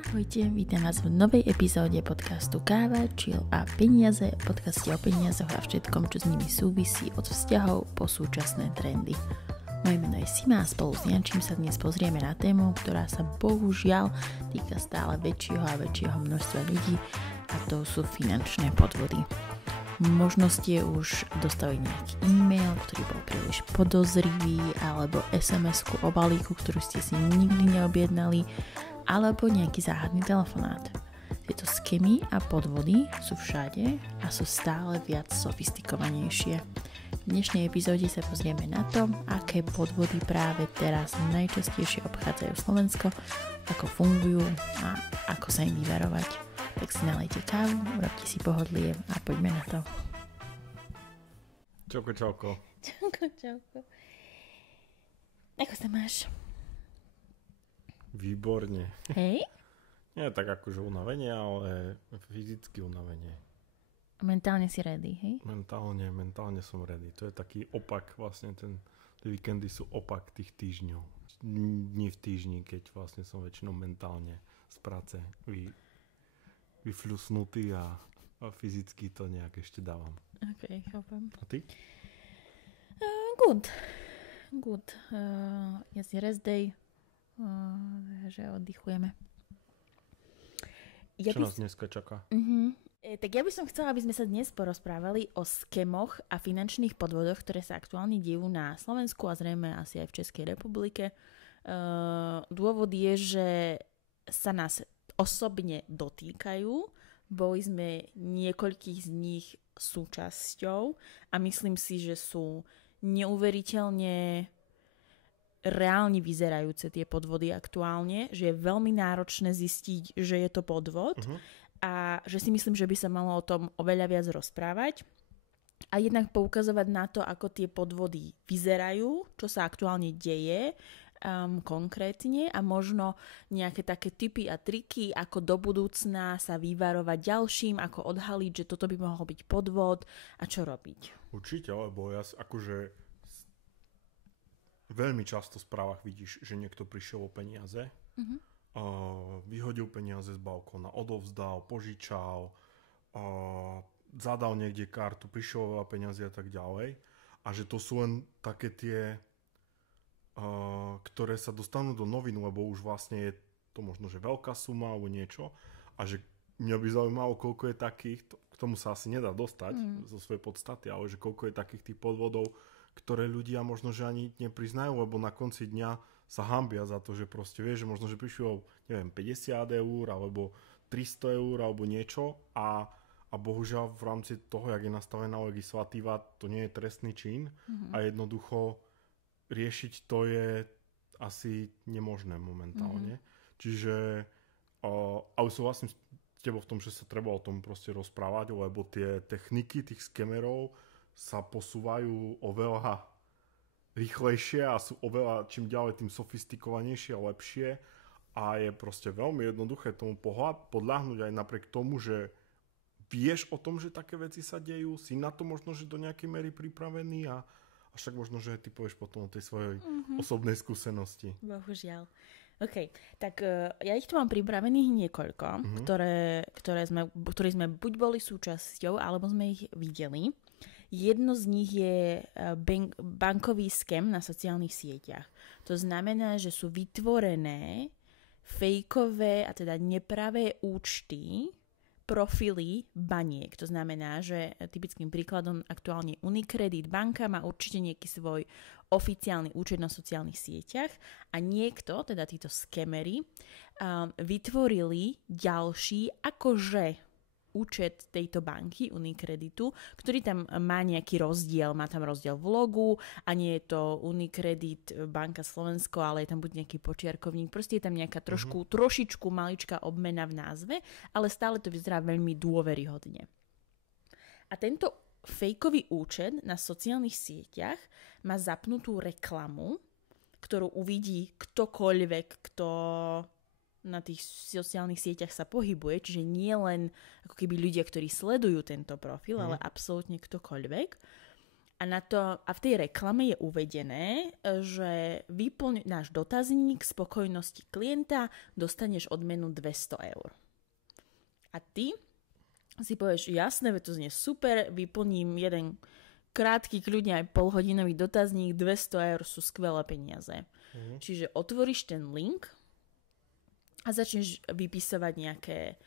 Ahojte, vítam vás v novej epizóde podcastu Káva, Chill a peniaze, podcaste o peniazoch a všetkom, čo s nimi súvisí, od vzťahov po súčasné trendy. Moje meno je Sima a spolu s Jančím sa dnes pozrieme na tému, ktorá sa bohužiaľ týka stále väčšieho a väčšieho množstva ľudí, a to sú finančné podvody. Možno ste už dostali nejaký e-mail, ktorý bol príliš podozrivý, alebo SMS-ku o balíku, ktorú ste si nikdy neobjednali, alebo nejaký záhadný telefonát. Tieto skémy a podvody sú všade a sú stále viac sofistikovanejšie. V dnešnej epizóde sa pozrieme na to, aké podvody práve teraz najčastejšie obchádzajú Slovensko, ako fungujú a ako sa im vyvarovať. Tak si nalejte kávu, urobte si pohodlie a poďme na to. Čauko, čauko. Čauko, čauko. Ako sa máš? Výborne. Hej? Nie tak akože unavenie, ale fyzicky unavenie. Mentálne si ready, hej? Mentálne som ready. To je taký opak, vlastne tie víkendy sú opak tých týždňov. Dní v týždni, keď vlastne som väčšinou mentálne z práce vyfľusnutý a fyzicky to nejak ešte dávam. Ok, chápem. A ty? Good. Ja si rest day, že oddychujeme. Čo nás dneska čaká? Tak ja by som chcela, aby sme sa dnes porozprávali o skémoch a finančných podvodoch, ktoré sa aktuálne dejú na Slovensku a zrejme asi aj v Českej republike. Dôvod je, že sa nás osobne dotýkajú. Boli sme niekoľkých z nich súčasťou a myslím si, že sú neuveriteľne reálne vyzerajúce tie podvody aktuálne, že je veľmi náročné zistiť, že je to podvod a že si myslím, že by sa malo o tom oveľa viac rozprávať a jednak poukazovať na to, ako tie podvody vyzerajú, čo sa aktuálne deje konkrétne a možno nejaké také tipy a triky, ako do budúcna sa vyvarovať ďalším, ako odhaliť, že toto by mohol byť podvod a čo robiť. Určite, lebo ja akože veľmi často v správach vidíš, že niekto prišiel o peniaze, vyhodil peniaze z balkóna, odovzdal, požičal, zadal niekde kartu, prišiel veľa peniazy a tak ďalej. A že to sú len také tie, ktoré sa dostanú do novín, lebo už vlastne je to možno, že veľká suma alebo niečo. A že mňa by zaujímalo, koľko je takých, k tomu sa asi nedá dostať zo svojej podstaty, ale že koľko je takých tých podvodov, ktoré ľudia možno, že ani nepriznajú, lebo na konci dňa sa hanbia za to, že proste vieš, že možno, že prišiel, neviem, 50 eur alebo 300 eur alebo niečo a bohužiaľ v rámci toho, jak je nastavená legislatíva, to nie je trestný čin a jednoducho riešiť to je asi nemožné momentálne. Čiže ale súhlasím s tebou v tom, že sa treba o tom proste rozprávať, lebo tie techniky tých skemerov sa posúvajú oveľa rýchlejšie a sú oveľa čím ďalej tým sofistikovanejšie a lepšie a je proste veľmi jednoduché tomu podľahnúť aj napriek tomu, že vieš o tom, že také veci sa dejú, si na to možno, že do nejakej miery pripravený a však možno, že ty povieš potom o tej svojej osobnej skúsenosti. Bohužiaľ. OK, tak ja ich tu mám pripravených niekoľko, ktoré sme buď boli súčasťou, alebo sme ich videli. Jedno z nich je bankový scam na sociálnych sieťach. To znamená, že sú vytvorené fejkové a teda nepravé účty, profily baniek. To znamená, že typickým príkladom aktuálne Unicredit banka má určite nejaký svoj oficiálny účet na sociálnych sieťach a niekto, teda títo skemery, vytvorili ďalší akože účet tejto banky, Unicreditu, ktorý tam má nejaký rozdiel. Má tam rozdiel v logu a nie je to Unicredit banka Slovensko, ale je tam buď nejaký počiarkovník. Proste je tam nejaká trošičku maličká obmena v názve, ale stále to vyzerá veľmi dôveryhodne. A tento fejkový účet na sociálnych sieťach má zapnutú reklamu, ktorú uvidí ktokoľvek, kto na tých sociálnych sieťach sa pohybuje, čiže nie len ako keby ľudia, ktorí sledujú tento profil, ale absolútne ktokoľvek. A v tej reklame je uvedené, že vyplň náš dotazník spokojnosti klienta, dostaneš odmenu 200 eur. A ty si povieš, jasné, to znie super, vyplním jeden krátky, kľudne aj polhodinový dotazník, 200 eur sú skvelé peniaze. Čiže otvoríš ten link a začneš vypisovať nejaké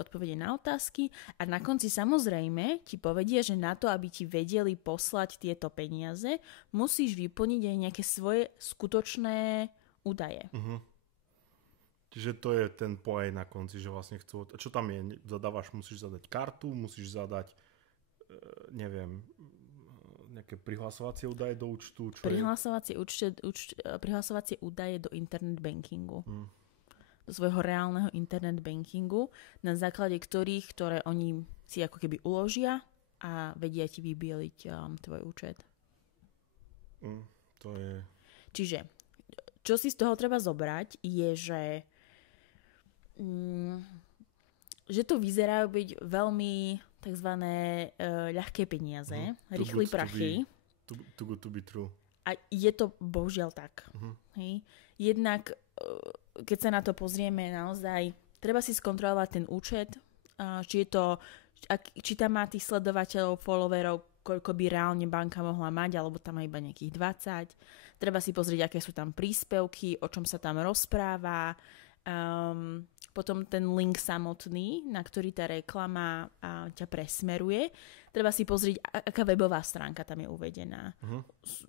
odpovede na otázky a na konci samozrejme ti povedia, že na to, aby ti vedeli poslať tieto peniaze, musíš vyplniť aj nejaké svoje skutočné údaje. Čiže to je ten point na konci, že vlastne chcú... Čo tam je? Zadávaš, musíš zadať kartu, musíš zadať neviem, nejaké prihlasovacie údaje do účtu? Prihlasovacie údaje do internet bankingu. Do svojho reálneho internet bankingu, na základe ktoré oni si ako keby uložia a vedia ti vybieliť tvoj účet. To je... Čiže, čo si z toho treba zobrať, je, že to vyzerá byť veľmi takzvané ľahké peniaze, rýchly prachy. Too good to be true. A je to bohužiaľ tak. Hej. Jednak keď sa na to pozrieme naozaj, treba si skontrolovať ten účet, či tam má tých sledovateľov, followerov, koľko by reálne banka mohla mať, alebo tam má iba nejakých 20. Treba si pozrieť, aké sú tam príspevky, o čom sa tam rozpráva. Potom ten link samotný, na ktorý tá reklama ťa presmeruje. Treba si pozrieť, aká webová stránka tam je uvedená.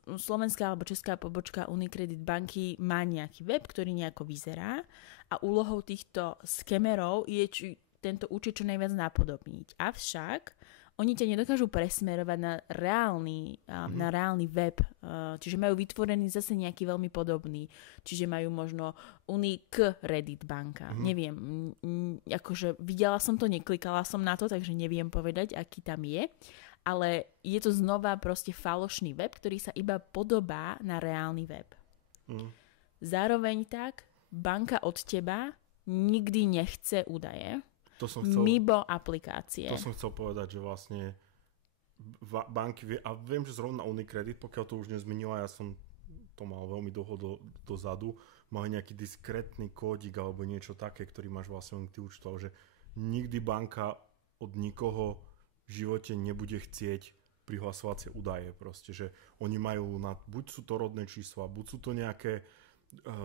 Slovenská alebo česká pobočka Unicredit banky má nejaký web, ktorý nejako vyzerá a úlohou týchto skemerov je tento účet čo najviac napodobniť. Avšak oni ťa nedokážu presmerovať na reálny web. Čiže majú vytvorený zase nejaký veľmi podobný. Čiže majú možno Unicredit banka. Neviem. Akože videla som to, neklikala som na to, takže neviem povedať, aký tam je. Ale je to znova proste falošný web, ktorý sa iba podobá na reálny web. Zároveň tak, banka od teba nikdy nechce údaje. Mimo aplikácie. To som chcel povedať, že vlastne banky, a viem, že zrovna Unicredit, pokiaľ to už nezmenila, ja som to mal veľmi dlho dozadu, mal nejaký diskrétny kódik alebo niečo také, ktorý máš vlastne ty účtov, že nikdy banka od nikoho v živote nebude chcieť prihlasovacie údaje proste, že oni majú buď sú to rodné čísla, buď sú to nejaké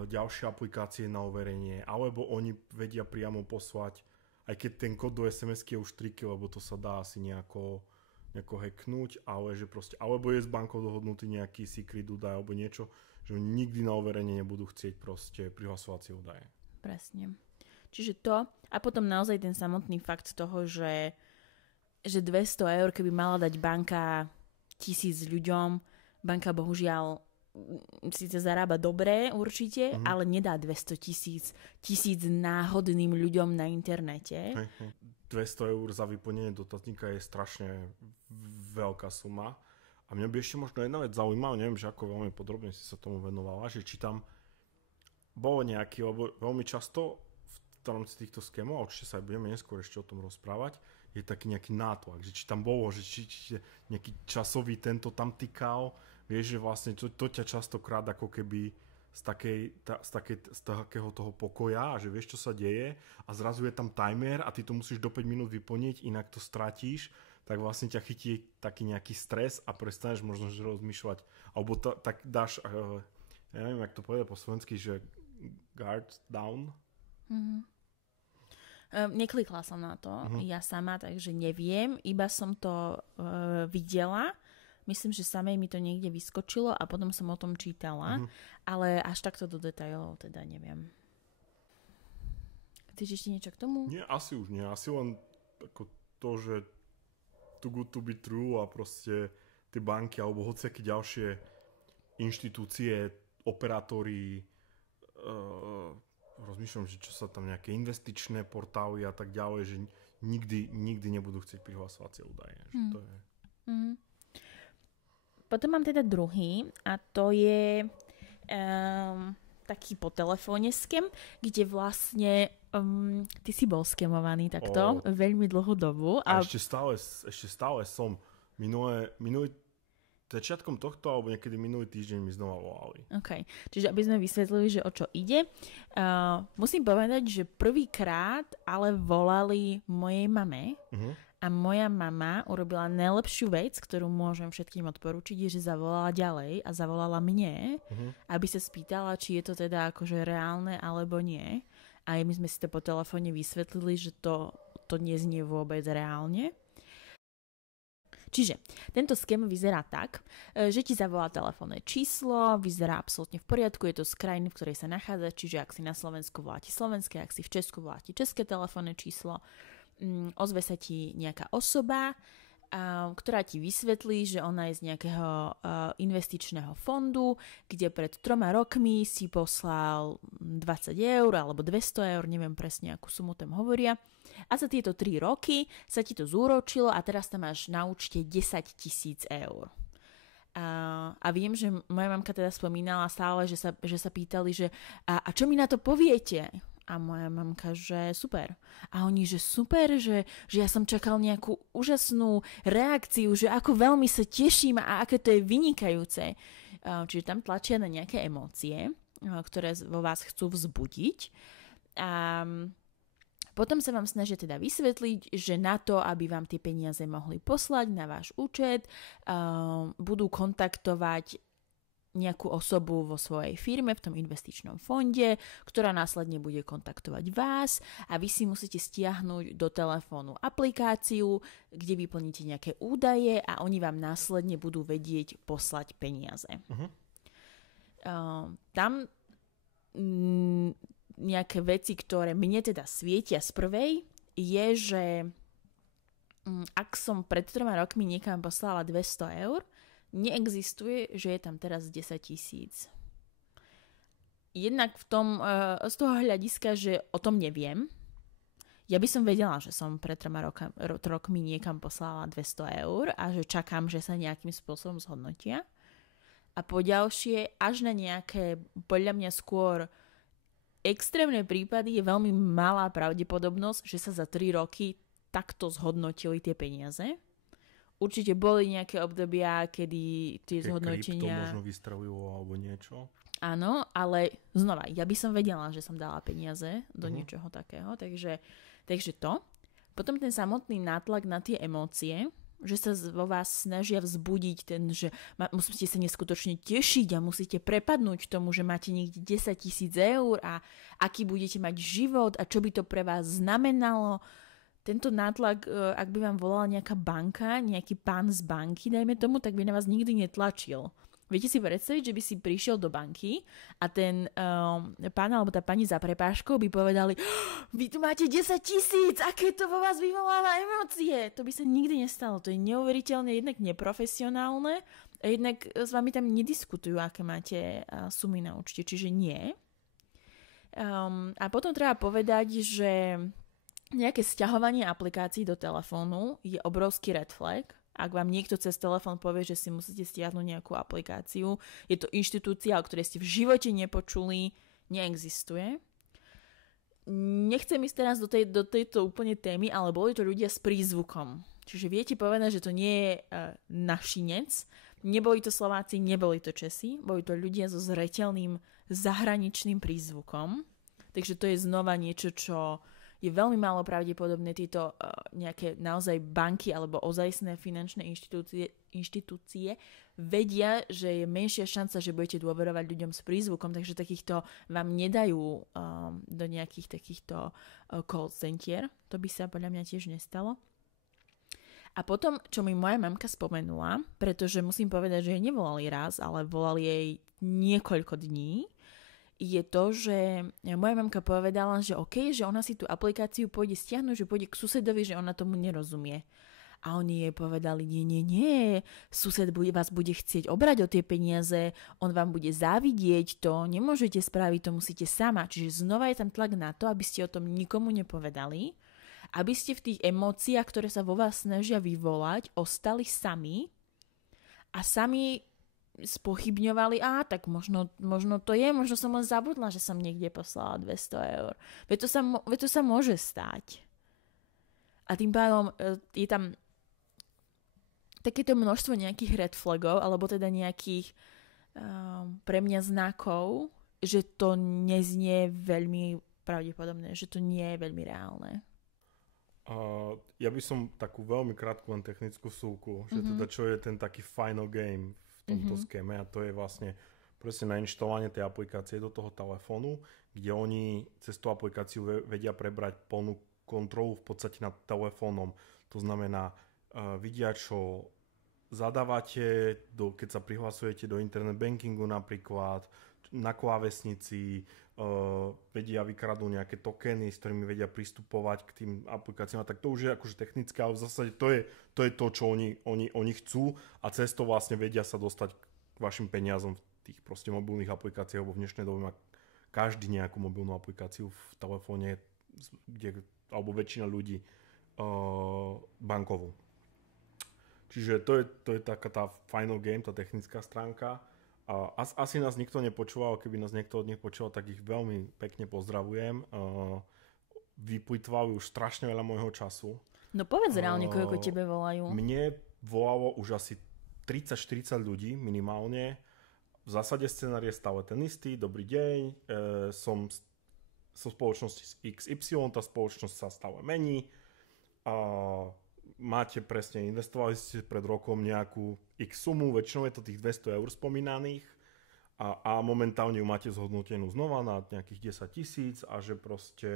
ďalšie aplikácie na overenie, alebo oni vedia priamo poslať, aj keď ten kód do SMS-ky je už triky, lebo to sa dá asi nejako hacknúť, ale že proste, alebo je s bankou dohodnutý nejaký secret údaj alebo niečo, že nikdy na overenie nebudú chcieť proste prihlasovacie údaje. Presne. Čiže to a potom naozaj ten samotný fakt toho, že 200 eur, keby mala dať banka 1000 ľuďom, banka bohužiaľ síce zarába dobre určite, ale nedá 200 000 náhodným ľuďom na internete. 200 eur za vyplnenie dotazníka je strašne veľká suma. A mňa by ešte možno jedna vec zaujímala, neviem, že ako veľmi podrobne si sa tomu venovala, že či tam bolo nejaký, lebo veľmi často v rámci týchto skémov, a určite sa aj budeme neskôr ešte o tom rozprávať, je taký nejaký nátlak, že či tam bolo, že či nejaký časový tento tam tykal. Vieš, že vlastne to ťa častokrát ako keby z takého toho pokoja, že vieš, čo sa deje a zrazu je tam timer a ty to musíš do 5 minút vyplniť, inak to stratíš, tak vlastne ťa chytí taký nejaký stres a prestaneš možno že rozmýšľať. Alebo tak dáš, ja neviem, jak to povedať po slovensky, že guard down. Neklikla som na to, ja sama, takže neviem, iba som to videla. Myslím, že samej mi to niekde vyskočilo a potom som o tom čítala, ale až takto do detailov teda neviem. Chceš ešte niečo k tomu? Nie, asi už nie. Asi len ako to, že too good to be true a proste tie banky alebo hociaké ďalšie inštitúcie, operátori, rozmýšľam, že čo sa tam nejaké investičné portály a tak ďalej, že nikdy nebudú chcieť prihlasovacie údaje. Že to je... Potom mám teda druhý a to je taký po telefóne skem, kde vlastne ty si bol skemovaný takto veľmi dlhú dobu. A ešte stále som. minulý začiatkom tohto, alebo niekedy minulý týždeň mi znova volali. OK. Čiže aby sme vysvetlili, že o čo ide. Musím povedať, že prvýkrát ale volali mojej mame a moja mama urobila najlepšiu vec, ktorú môžem všetkým odporučiť, je, že zavolala ďalej a zavolala mne, aby sa spýtala, či je to teda akože reálne alebo nie. A my sme si to po telefóne vysvetlili, že to neznie vôbec reálne. Čiže tento scam vyzerá tak, že ti zavolá telefónne číslo, vyzerá absolútne v poriadku, je to z krajiny, v ktorej sa nachádza, čiže ak si na Slovensku voláte slovenské, ak si v Česku voláte české telefónne číslo, ozve sa ti nejaká osoba, ktorá ti vysvetlí, že ona je z nejakého investičného fondu, kde pred 3 rokmi si poslal 20 eur alebo 200 eur, neviem presne, akú sumu tam hovoria. A za tieto 3 roky sa ti to zúročilo a teraz tam máš na účte 10 000 eur. A viem, že moja mamka teda spomínala stále, že sa pýtali, že a čo mi na to poviete? A moja mamka, že super. A oni, že super, že ja som čakal nejakú úžasnú reakciu, že ako veľmi sa teším a aké to je vynikajúce. Čiže tam tlačia na nejaké emócie, ktoré vo vás chcú vzbudiť. A potom sa vám snažia teda vysvetliť, že na to, aby vám tie peniaze mohli poslať na váš účet, budú kontaktovať nejakú osobu vo svojej firme, v tom investičnom fonde, ktorá následne bude kontaktovať vás a vy si musíte stiahnuť do telefónu aplikáciu, kde vyplníte nejaké údaje a oni vám následne budú vedieť poslať peniaze. Tam nejaké veci, ktoré mne teda svietia z prvej, je, že ak som pred 3 rokmi niekam poslala 200 eur, neexistuje, že je tam teraz 10 000. Jednak z toho hľadiska, že o tom neviem. Ja by som vedela, že som pred 3 rokmi niekam poslala 200 eur a že čakám, že sa nejakým spôsobom zhodnotia. A po ďalšie, až na nejaké, podľa mňa skôr extrémne prípady je veľmi malá pravdepodobnosť, že sa za 3 roky takto zhodnotili tie peniaze. Určite boli nejaké obdobia, kedy tie zhodnotenia... Krypto možno vystrelilo alebo niečo. Áno, ale znova, ja by som vedela, že som dala peniaze do niečoho takého, takže to. Potom ten samotný nátlak na tie emócie, že sa vo vás snažia vzbudiť ten, že musíte sa neskutočne tešiť a musíte prepadnúť tomu, že máte niekde 10 000 eur a aký budete mať život a čo by to pre vás znamenalo. Tento nátlak, ak by vám volala nejaká banka, nejaký pán z banky, dajme tomu, tak by na vás nikdy netlačil. Viete si predstaviť, že by si prišiel do banky a ten pán alebo tá pani za prepážkou by povedali, vy tu máte 10 000, aké to vo vás vyvoláva emócie. To by sa nikdy nestalo. To je neuveriteľne jednak neprofesionálne a jednak s vami tam nediskutujú, aké máte sumy na účte, čiže nie. A potom treba povedať, že nejaké sťahovanie aplikácií do telefónu je obrovský red flag. Ak vám niekto cez telefón povie, že si musíte stiahnuť nejakú aplikáciu, je to inštitúcia, o ktorej ste v živote nepočuli, neexistuje. Nechcem ísť teraz do tejto úplne témy, ale boli to ľudia s prízvukom. Čiže viete povedať, že to nie je našinec. Neboli to Slováci, neboli to Česi. Boli to ľudia so zreteľným zahraničným prízvukom. Takže to je znova niečo, čo je veľmi málo pravdepodobné. Títo nejaké naozaj banky alebo ozajstné finančné inštitúcie vedia, že je menšia šanca, že budete dôverovať ľuďom s prízvukom, takže takýchto vám nedajú do nejakých takýchto call center. To by sa podľa mňa tiež nestalo. A potom, čo mi moja mamka spomenula, pretože musím povedať, že jej nevolali raz, ale volali jej niekoľko dní, je to, že moja mamka povedala, že OK, že ona si tú aplikáciu pôjde stiahnuť, že pôjde k susedovi, že ona tomu nerozumie. A oni jej povedali, nie, sused vás bude chcieť obrať o tie peniaze, on vám bude závidieť, to nemôžete spraviť, to musíte sama. Čiže znova je tam tlak na to, aby ste o tom nikomu nepovedali, aby ste v tých emóciách, ktoré sa vo vás snažia vyvolať, ostali sami a sami spochybňovali, tak možno to je, možno som len zabudla, že som niekde poslala 200 eur. Veď to sa môže stať. A tým pádom je tam takéto množstvo nejakých red flagov, alebo teda nejakých pre mňa znakov, že to neznie veľmi pravdepodobné, že to nie je veľmi reálne. Ja by som takú veľmi krátku len technickú súku, že teda čo je ten taký final game v tomto skéme, a to je vlastne presne nainštalovanie tej aplikácie do toho telefónu, kde oni cez tú aplikáciu vedia prebrať plnú kontrolu v podstate nad telefónom. To znamená, vidia, čo zadávate, keď sa prihlasujete do internet bankingu napríklad, na klávesnici, vedia vykradnú nejaké tokeny, s ktorými vedia pristupovať k tým aplikáciám. Tak to už je akože technické, ale v zásade to je to, čo oni chcú, a cez to vlastne vedia sa dostať k vašim peniazom v tých proste mobilných aplikáciách, lebo v dnešnej dobe má každý nejakú mobilnú aplikáciu v telefóne, alebo väčšina ľudí bankovú. Čiže to je taká tá final game, tá technická stránka. Asi nás nikto nepočúval, keby nás niekto od nich počúval, tak ich veľmi pekne pozdravujem. Vyplýtvali už strašne veľa môjho času. No povedz reálne, koľko tebe volajú. Mne volalo už asi 30-40 ľudí minimálne. V zásade scenár je stále ten istý. Dobrý deň, som spoločnosti XY, tá spoločnosť sa stále mení. Máte presne, investovali ste pred rokom nejakú X sumu, väčšinou je to tých 200 eur spomínaných, a momentálne ju máte zhodnotenú znova na nejakých 10 000, a že proste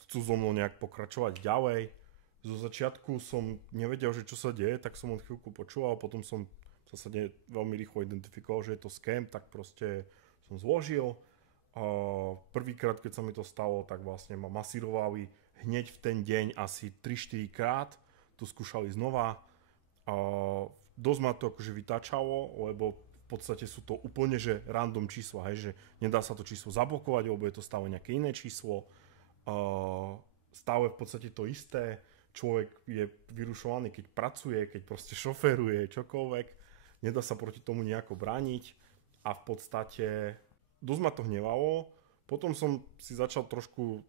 chcú so mnou nejak pokračovať ďalej. Zo začiatku som nevedel, že čo sa deje, tak som od chvíľku počúval, potom som v zásade veľmi rýchlo identifikoval, že je to scam, tak proste som zložil. Prvýkrát, keď sa mi to stalo, tak vlastne ma masírovali hneď v ten deň asi 3-4 krát, to skúšali znova. Dosť ma to akože vytáčalo, lebo v podstate sú to úplne že random čísla, hej, že nedá sa to číslo zablokovať, lebo je to stále nejaké iné číslo. Stále v podstate to isté. Človek je vyrušovaný, keď pracuje, keď proste šoféruje, čokoľvek. Nedá sa proti tomu nejako brániť, a v podstate dosť ma to hnevalo. Potom som si začal trošku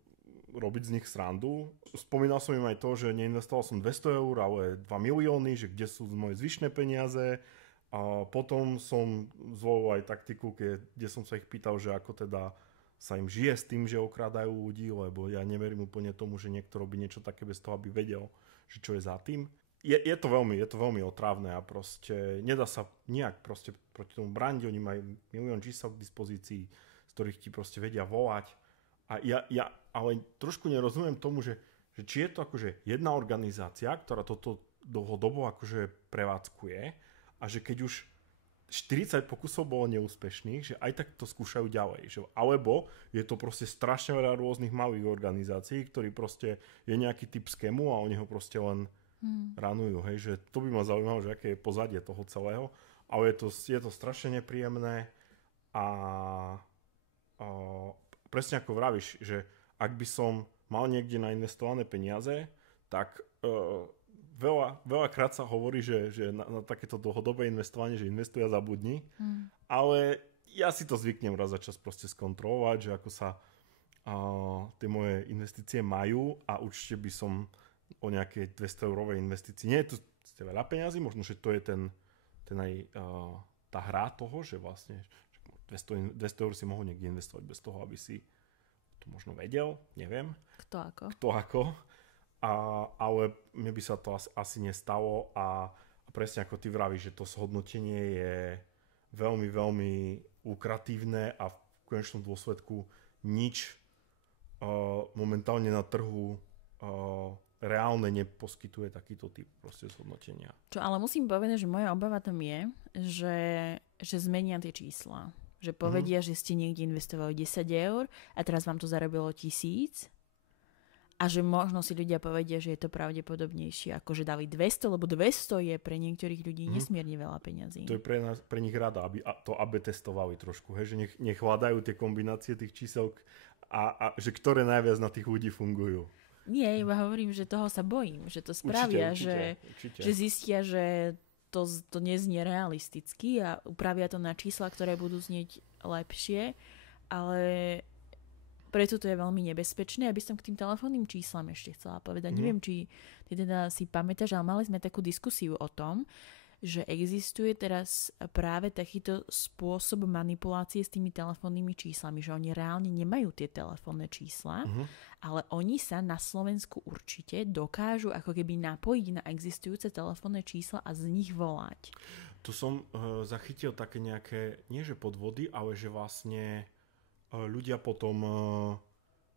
robiť z nich srandu. Spomínal som im aj to, že neinvestoval som 200 eur, ale 2 milióny, že kde sú moje zvyšné peniaze. A potom som zvolil aj taktiku, kde som sa ich pýtal, že ako teda sa im žije s tým, že okrádajú ľudí, lebo ja neverím úplne tomu, že niekto robí niečo také bez toho, aby vedel, že čo je za tým. Je to veľmi otrávne a proste nedá sa nejak proste proti tomu brániť. Oni majú milión čísel k dispozícii, z ktorých ti proste vedia volať. A ja ale trošku nerozumiem tomu, že či je to akože jedna organizácia, ktorá toto dlhodobo akože prevádzkuje, a že keď už 40 pokusov bolo neúspešných, že aj tak to skúšajú ďalej. Že, alebo je to proste strašne veľa rôznych malých organizácií, ktorí proste je nejaký typ skému a oni ho proste len ranujú. Hej? Že to by ma zaujímalo, že aké je pozadie toho celého. Ale je to strašne nepríjemné a presne ako vravíš, že ak by som mal niekde nainvestované peniaze, tak veľakrát sa hovorí, že na takéto dlhodobé investovanie, že investuje a zabudni, ale ja si to zvyknem raz za čas proste skontrolovať, že ako sa tie moje investície majú, a určite by som o nejakej 200 eurovej investícii, nie je to veľa peňazí, možno, že to je ten aj tá hra toho, že vlastne 200 eur si mohol niekde investovať bez toho, aby si to možno vedel, neviem. Kto ako. Ale mne by sa to asi nestalo, a presne ako ty vravíš, že to zhodnotenie je veľmi, veľmi lukratívne a v konečnom dôsledku nič momentálne na trhu reálne neposkytuje takýto typ proste zhodnotenia. Čo ale musím povedať, že moja obava tam je, že zmenia tie čísla. Že povedia, že ste niekde investovali 10 eur a teraz vám to zarobilo 1000. A že možno si ľudia povedia, že je to pravdepodobnejšie, ako že dali 200, lebo 200 je pre niektorých ľudí nesmierne veľa peňazí. To je pre nich rada, aby to AB testovali trošku, hej? Že nech hľadajú tie kombinácie tých čísel a že ktoré najviac na tých ľudí fungujú. Nie, iba hovorím, že toho sa bojím, že to spravia, určite. Že zistia, že to neznie realisticky a upravia to na čísla, ktoré budú znieť lepšie, ale preto to je veľmi nebezpečné. Aby som k tým telefónnym číslam ešte chcela povedať. Neviem, či ty teda si pamätáš, ale mali sme takú diskusiu o tom, že existuje teraz práve takýto spôsob manipulácie s tými telefónnymi číslami, že oni reálne nemajú tie telefónne čísla, ale oni sa na Slovensku určite dokážu ako keby napojiť na existujúce telefónne čísla a z nich volať. Tu som zachytil také nejaké, nie že podvody, ale že vlastne ľudia potom,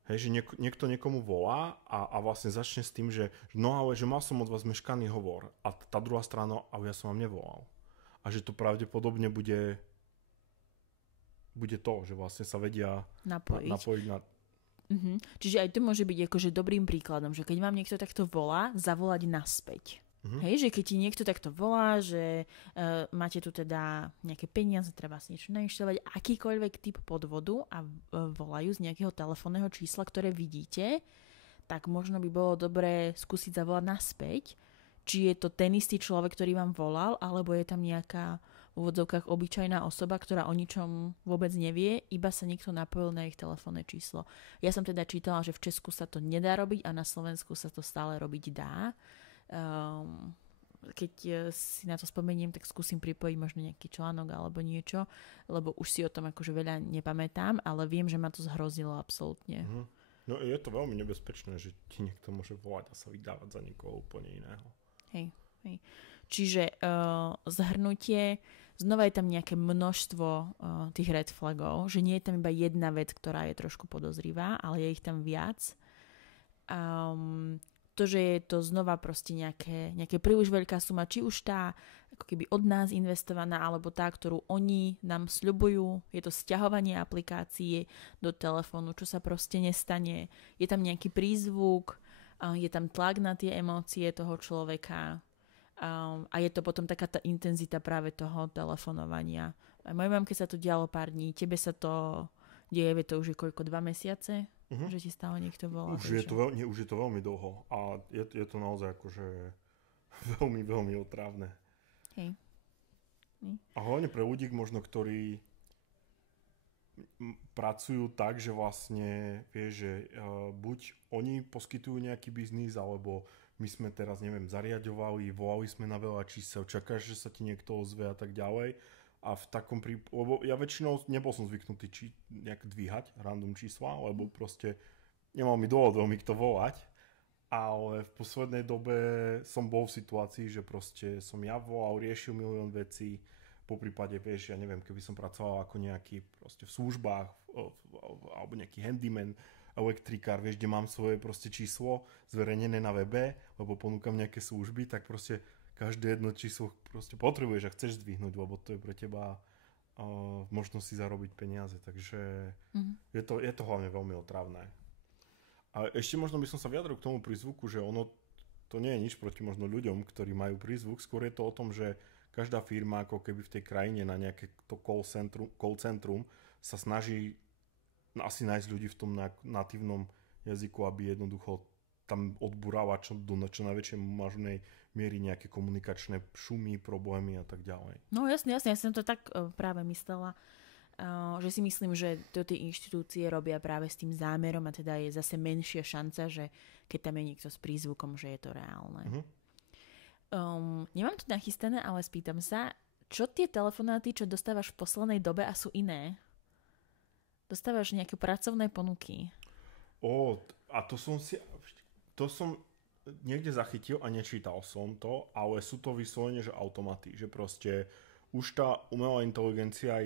že niekto niekomu volá a vlastne začne s tým, že no ale že mal som od vás meškaný hovor a tá druhá strana, ale ja som vám nevolal. A že to pravdepodobne bude to, že vlastne sa vedia napojiť na... Čiže aj to môže byť akože dobrým príkladom, že keď vám niekto takto volá, zavolať naspäť. Hej, že keď ti niekto takto volá, že máte tu teda nejaké peniaze, treba si niečo nainštalovať, akýkoľvek typ podvodu a volajú z nejakého telefónneho čísla, ktoré vidíte, tak možno by bolo dobré skúsiť zavolať naspäť, či je to ten istý človek, ktorý vám volal, alebo je tam nejaká v úvodzovkách obyčajná osoba, ktorá o ničom vôbec nevie, iba sa niekto napojil na ich telefónne číslo. Ja som teda čítala, že v Česku sa to nedá robiť a na Slovensku sa to stále robiť dá. Keď si na to spomeniem, tak skúsim pripojiť možno nejaký článok alebo niečo, lebo už si o tom akože veľa nepamätám, ale viem, že ma to zhrozilo absolútne. No je to veľmi nebezpečné, že ti niekto môže volať a sa vydávať za niekoho úplne iného. Hej. Čiže zhrnutie, znova je tam nejaké množstvo tých red flagov, že nie je tam iba jedna vec, ktorá je trošku podozrivá, ale je ich tam viac. To, že je to znova proste nejaké príliš veľká suma, či už tá ako keby od nás investovaná, alebo tá, ktorú oni nám sľubujú, je to sťahovanie aplikácií do telefónu, čo sa proste nestane. Je tam nejaký prízvuk, je tam tlak na tie emócie toho človeka a je to potom taká tá intenzita práve toho telefonovania. Aj mojej mamke sa to dialo pár dní, tebe sa to deje, to už je koľko, 2 mesiace? Že ti stále niekto volá. Už je to veľmi dlho a je to naozaj akože veľmi, veľmi otrávne. Hej. A hlavne pre ľudí možno, ktorí pracujú tak, že vlastne vieš, že buď oni poskytujú nejaký biznis, alebo my sme teraz, neviem, zariadovali, volali sme na veľa čísel, čakáš, že sa ti niekto ozve a tak ďalej. A v takom lebo ja väčšinou nebol som zvyknutý nejak dvíhať random čísla, lebo proste nemal mi dôvod veľmi kto volať, ale v poslednej dobe som bol v situácii, že proste som ja volal, riešil milión vecí, poprípade, vieš, ja neviem, keby som pracoval ako nejaký proste v službách alebo nejaký handyman, elektrikár, vieš, kde mám svoje proste číslo zverejnené na webe, lebo ponúkam nejaké služby, tak proste každé jedno číslo proste potrebuješ a chceš zdvihnúť, lebo to je pre teba možnosť si zarobiť peniaze, takže je to hlavne veľmi otrávne. A ešte možno by som sa vyjadril k tomu prízvuku, že ono to nie je nič proti možno ľuďom, ktorí majú prízvuk, skôr je to o tom, že každá firma ako keby v tej krajine na nejaké to call centrum sa snaží asi nájsť ľudí v tom natívnom jazyku, aby jednoducho tam odburala do čo najväčšej možnej miery nejaké komunikačné šumy, problémy a tak ďalej. No jasne, ja som to tak práve myslela, že si myslím, že tie inštitúcie robia práve s tým zámerom a teda je zase menšia šanca, že keď tam je niekto s prízvukom, že je to reálne. Nemám to nachystané, ale spýtam sa, čo tie telefonáty, čo dostávaš v poslednej dobe a sú iné? Dostávaš nejaké pracovné ponuky? A to som niekde zachytil a nečítal som to, ale sú to vyslovene, že automaty, že proste už tá umelá inteligencia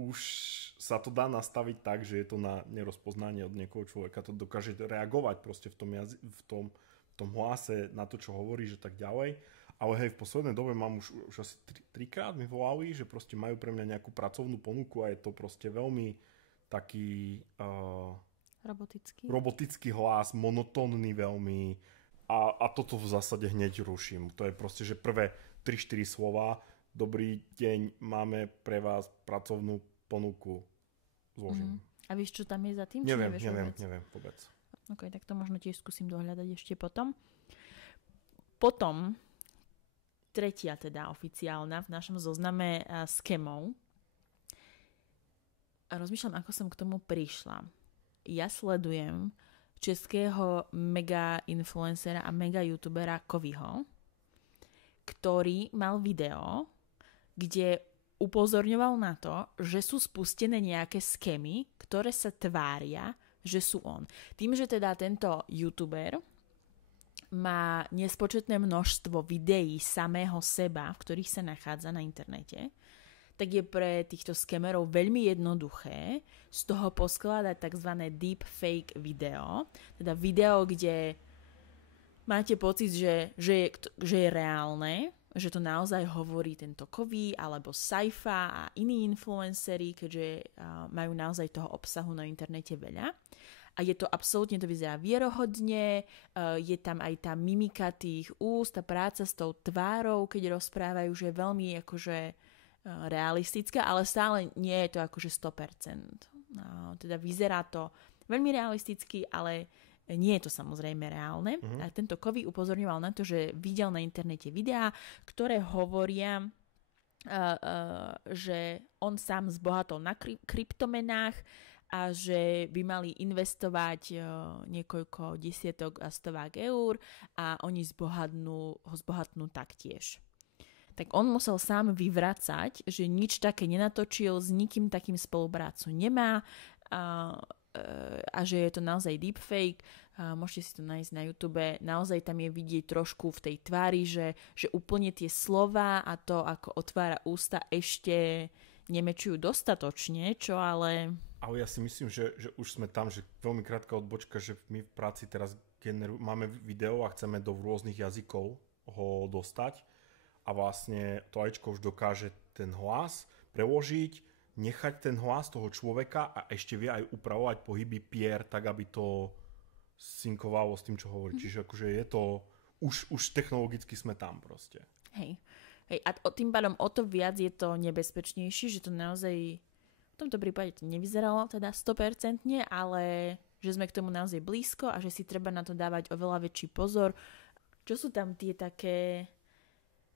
už sa to dá nastaviť tak, že je to na nerozpoznanie od niekoho človeka, to dokáže reagovať proste v tom hlase na to, čo hovoríš a tak ďalej. Ale hej, v poslednej dobe mám už asi 3-krát mi volali, že proste majú pre mňa nejakú pracovnú ponuku a je to proste veľmi taký robotický hlas, monotónny veľmi a toto v zásade hneď ruším. To je proste, že prvé 3-4 slova: dobrý deň, máme pre vás pracovnú ponuku. Zložím. A vieš, čo tam je za tým? Neviem vôbec. Ok, tak to možno tiež skúsim dohľadať ešte potom. Potom tretia teda oficiálna v našom zozname scamov. A rozmýšľam, ako som k tomu prišla. ja sledujem českého mega influencera a mega youtubera Koviho, ktorý mal video, kde upozorňoval na to, že sú spustené nejaké skémy, ktoré sa tvária, že sú on. Tým, že teda tento youtuber má nespočetné množstvo videí samého seba, v ktorých sa nachádza na internete, tak je pre týchto skemerov veľmi jednoduché z toho poskladať tzv. Deepfake video. Teda video, kde máte pocit, že je reálne, že to naozaj hovorí tento Kovy alebo Saifa a iní influenceri, keďže majú naozaj toho obsahu na internete veľa. A je to absolútne, to vyzerá vierohodne, je tam aj tá mimika tých úst, tá práca s tou tvárou, keď rozprávajú, že je veľmi akože realistická, ale stále nie je to akože 100%. Teda vyzerá to veľmi realisticky, ale nie je to samozrejme reálne. A tento Kovy upozorňoval na to, že videl na internete videá, ktoré hovoria, že on sám zbohatol na kryptomenách a že by mali investovať niekoľko desiatok a stovák eur a oni ho zbohatnú taktiež. Tak on musel sám vyvracať, že nič také nenatočil, s nikým takým spoluprácu nemá a že je to naozaj deepfake. Môžete si to nájsť na YouTube. Naozaj tam je vidieť trošku v tej tvári, že úplne tie slova a to, ako otvára ústa, ešte nemečujú dostatočne, čo ale... Ale ja si myslím, že už sme tam, že veľmi krátka odbočka, že my v práci teraz máme video a chceme do rôznych jazykov ho dostať a vlastne to AIčko už dokáže ten hlas preložiť, nechať ten hlas toho človeka a ešte vie aj upravovať pohyby pier, tak aby to synkovalo s tým, čo hovorí. Čiže akože je to, už technologicky sme tam proste. Hej. A tým pádom o to viac je to nebezpečnejšie, že to naozaj v tomto prípade to nevyzeralo teda 100%, ale že sme k tomu naozaj blízko a že si treba na to dávať oveľa väčší pozor. Čo sú tam tie také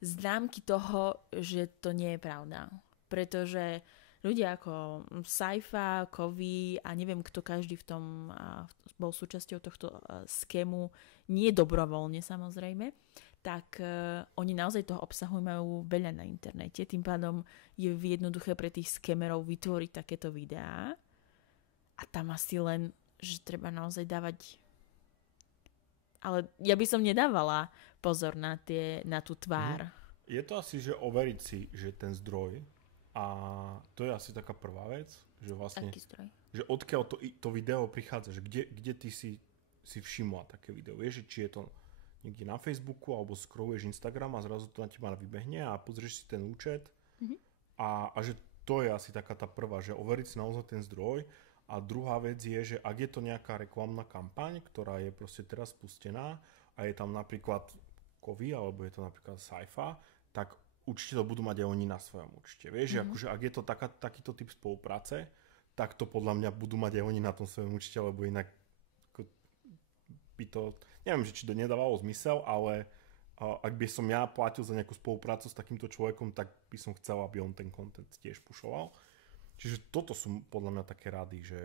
známky toho, že to nie je pravda? Pretože ľudia ako Saifa, Kovy a neviem kto každý v tom bol súčasťou tohto skému, nie dobrovoľne samozrejme, tak oni naozaj toho obsahu majú veľa na internete. Tým pádom je jednoduché pre tých skémerov vytvoriť takéto videá. A tam asi len, že treba naozaj dávať... Ale ja by som nedávala pozor na tú tvár. Je to asi, že overiť si, že ten zdroj, a to je asi taká prvá vec, že vlastne... Aký zdroj? Že odkiaľ to video prichádza, že kde ty si všimla také video. Vieš, či je to niekde na Facebooku, alebo scrolluješ Instagram a zrazu to na teba vybehne a pozrieš si ten účet a že to je asi taká tá prvá, že overiť si naozaj ten zdroj. A druhá vec je, že ak je to nejaká reklamná kampaň, ktorá je proste teraz spustená a je tam napríklad Kovy, alebo je to napríklad Saifa, tak určite to budú mať aj oni na svojom účte. Vieš, že akože ak je to takýto typ spolupráce, tak to podľa mňa budú mať aj oni na tom svojom účte, lebo inak by to, neviem, či to nedávalo zmysel, ale ak by som ja platil za nejakú spoluprácu s takýmto človekom, tak by som chcel, aby on ten content tiež pušoval. Čiže toto sú podľa mňa také rady, že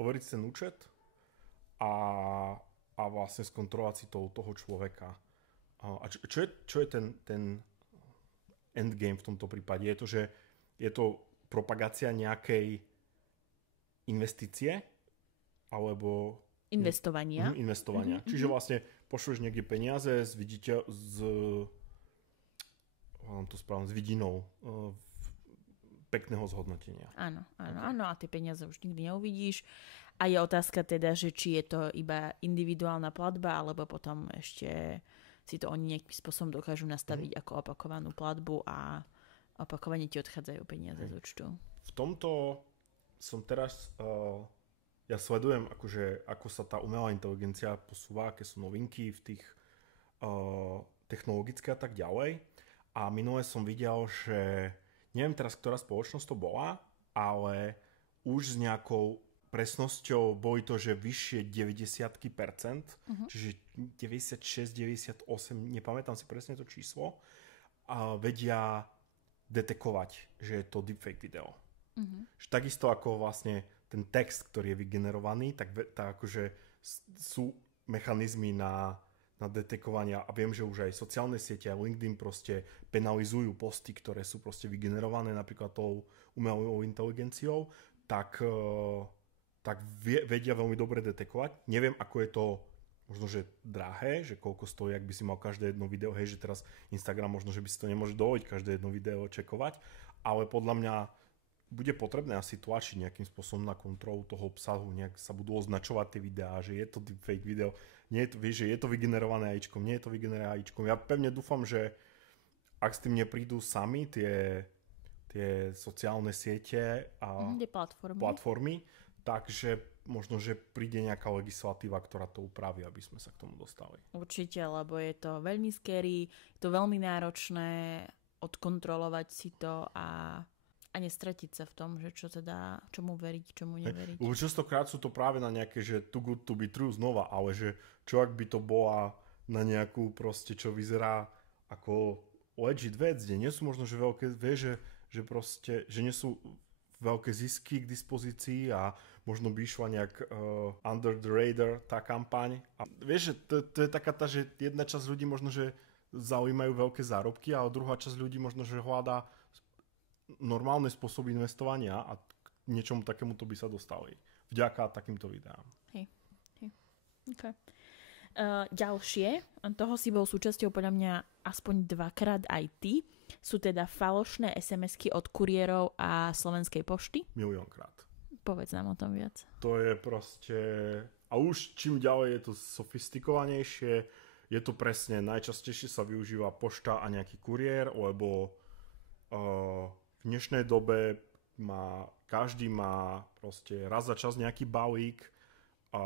overiť si ten účet a vlastne skontrolovať si toho človeka. A čo je ten endgame v tomto prípade? Je to, že je to propagácia nejakej investície alebo investovania. Čiže vlastne pošleš niekde peniaze s vidinou pekného zhodnotenia. Áno. A tie peniaze už nikdy neuvidíš. A je otázka teda, že či je to iba individuálna platba, alebo potom ešte si to oni nejakým spôsobom dokážu nastaviť ako opakovanú platbu a opakovane ti odchádzajú peniaze z účtu. V tomto som teraz... Ja sledujem, akože, ako sa tá umelá inteligencia posúva, aké sú novinky v tých technologické a tak ďalej. A minule som videl, že neviem teraz, ktorá spoločnosť to bola, ale už s nejakou presnosťou boli to, že vyššie 90%, čiže 96, 98, nepamätám si presne to číslo, a vedia detekovať, že je to deepfake video. Takisto ako vlastne ten text, ktorý je vygenerovaný, tak akože sú mechanizmy na detekovania a viem, že už aj sociálne siete a LinkedIn proste penalizujú posty, ktoré sú proste vygenerované napríklad tou umelou inteligenciou, tak vedia veľmi dobre detekovať. Neviem, ako je to možno, že drahé, že koľko stojí, ak by si mal každé jedno video, hej, že teraz Instagram možno, že by si to nemôže dovoliť každé jedno video čekovať, ale podľa mňa bude potrebné asi tlačiť nejakým spôsobom na kontrolu toho obsahu, nejak sa budú označovať tie videá, že je to fake video, nie je to, vieš, že je to vygenerované AIčkom, nie je to vygenerované AIčkom. Ja pevne dúfam, že ak s tým neprídu sami tie sociálne siete a platformy, takže možno, že príde nejaká legislatíva, ktorá to upraví, aby sme sa k tomu dostali. Určite, lebo je to veľmi scary, je to veľmi náročné odkontrolovať si to a nestratiť sa v tom, že čo teda, čomu veriť, čomu neveriť. Častokrát sú to práve na nejaké, že too good to be true znova, ale že čo ak by to bola na nejakú proste, čo vyzerá ako legit vec, kde nie sú možno, že veľké, vieš, že proste, že nie sú veľké zisky k dispozícii a možno by išla nejak under the radar tá kampaň. A vieš, že to je taká tá, že jedna časť ľudí možno, že zaujímajú veľké zárobky, ale druhá časť ľudí možno, že hľadá normálne spôsoby investovania a k niečomu takémuto by sa dostali. Vďaka takýmto videám. Hej. Okay. Ďalšie, toho si bol súčasťou podľa mňa aspoň 2-krát aj ty, sú teda falošné SMS-ky od kuriérov a Slovenskej pošty. Miliónkrát. Povedz nám o tom viac. To je proste... A už čím ďalej je to sofistikovanejšie, je to presne, najčastejšie sa využíva pošta a nejaký kuriér, lebo v dnešnej dobe každý má proste raz za čas nejaký balík a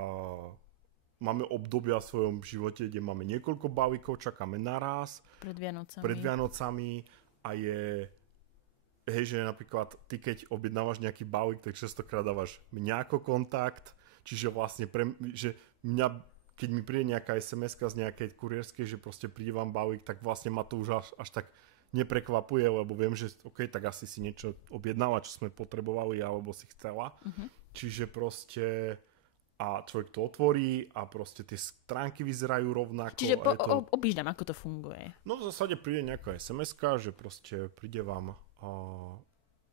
máme obdobia v svojom živote, kde máme niekoľko balíkov, čakáme naraz. Pred Vianocami a je, hej, že napríklad ty keď objednávaš nejaký balík, tak častokrát dávaš mňa ako kontakt, čiže vlastne že mňa, keď mi príde nejaká SMS-ka z nejakej kurierskej, že proste príde vám balík, tak vlastne ma to už až tak neprekvapuje, lebo viem, že OK, tak asi si niečo objednala, čo sme potrebovali, alebo si chcela. Uh-huh. Čiže proste a človek to otvorí a proste tie stránky vyzerajú rovnako. Čiže obíš nám, ako to funguje. No v zásade príde nejaká SMS-ka, že proste príde vám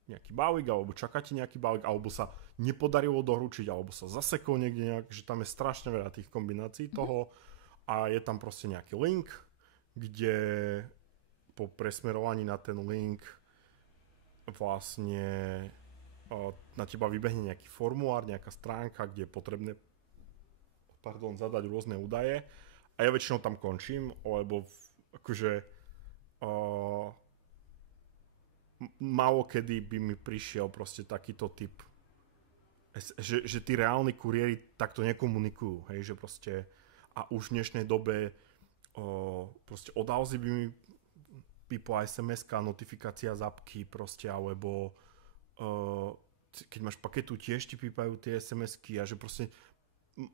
nejaký balík, alebo čakáte nejaký balík, alebo sa nepodarilo doručiť, alebo sa zasekol niekde nejak, že tam je strašne veľa tých kombinácií toho a je tam proste nejaký link, kde po presmerovaní na ten link vlastne na teba vybehne nejaký formulár, nejaká stránka, kde je potrebné zadať rôzne údaje a ja väčšinou tam končím, lebo akože málo kedy by mi prišiel proste takýto typ, že tí reálni kuriéri takto nekomunikujú, hej, že proste a už v dnešnej dobe proste od Alzy by mi pípla SMS-ka, notifikácia z apky proste, alebo keď máš paketu, tiež ti pípajú tie SMS-ky a že proste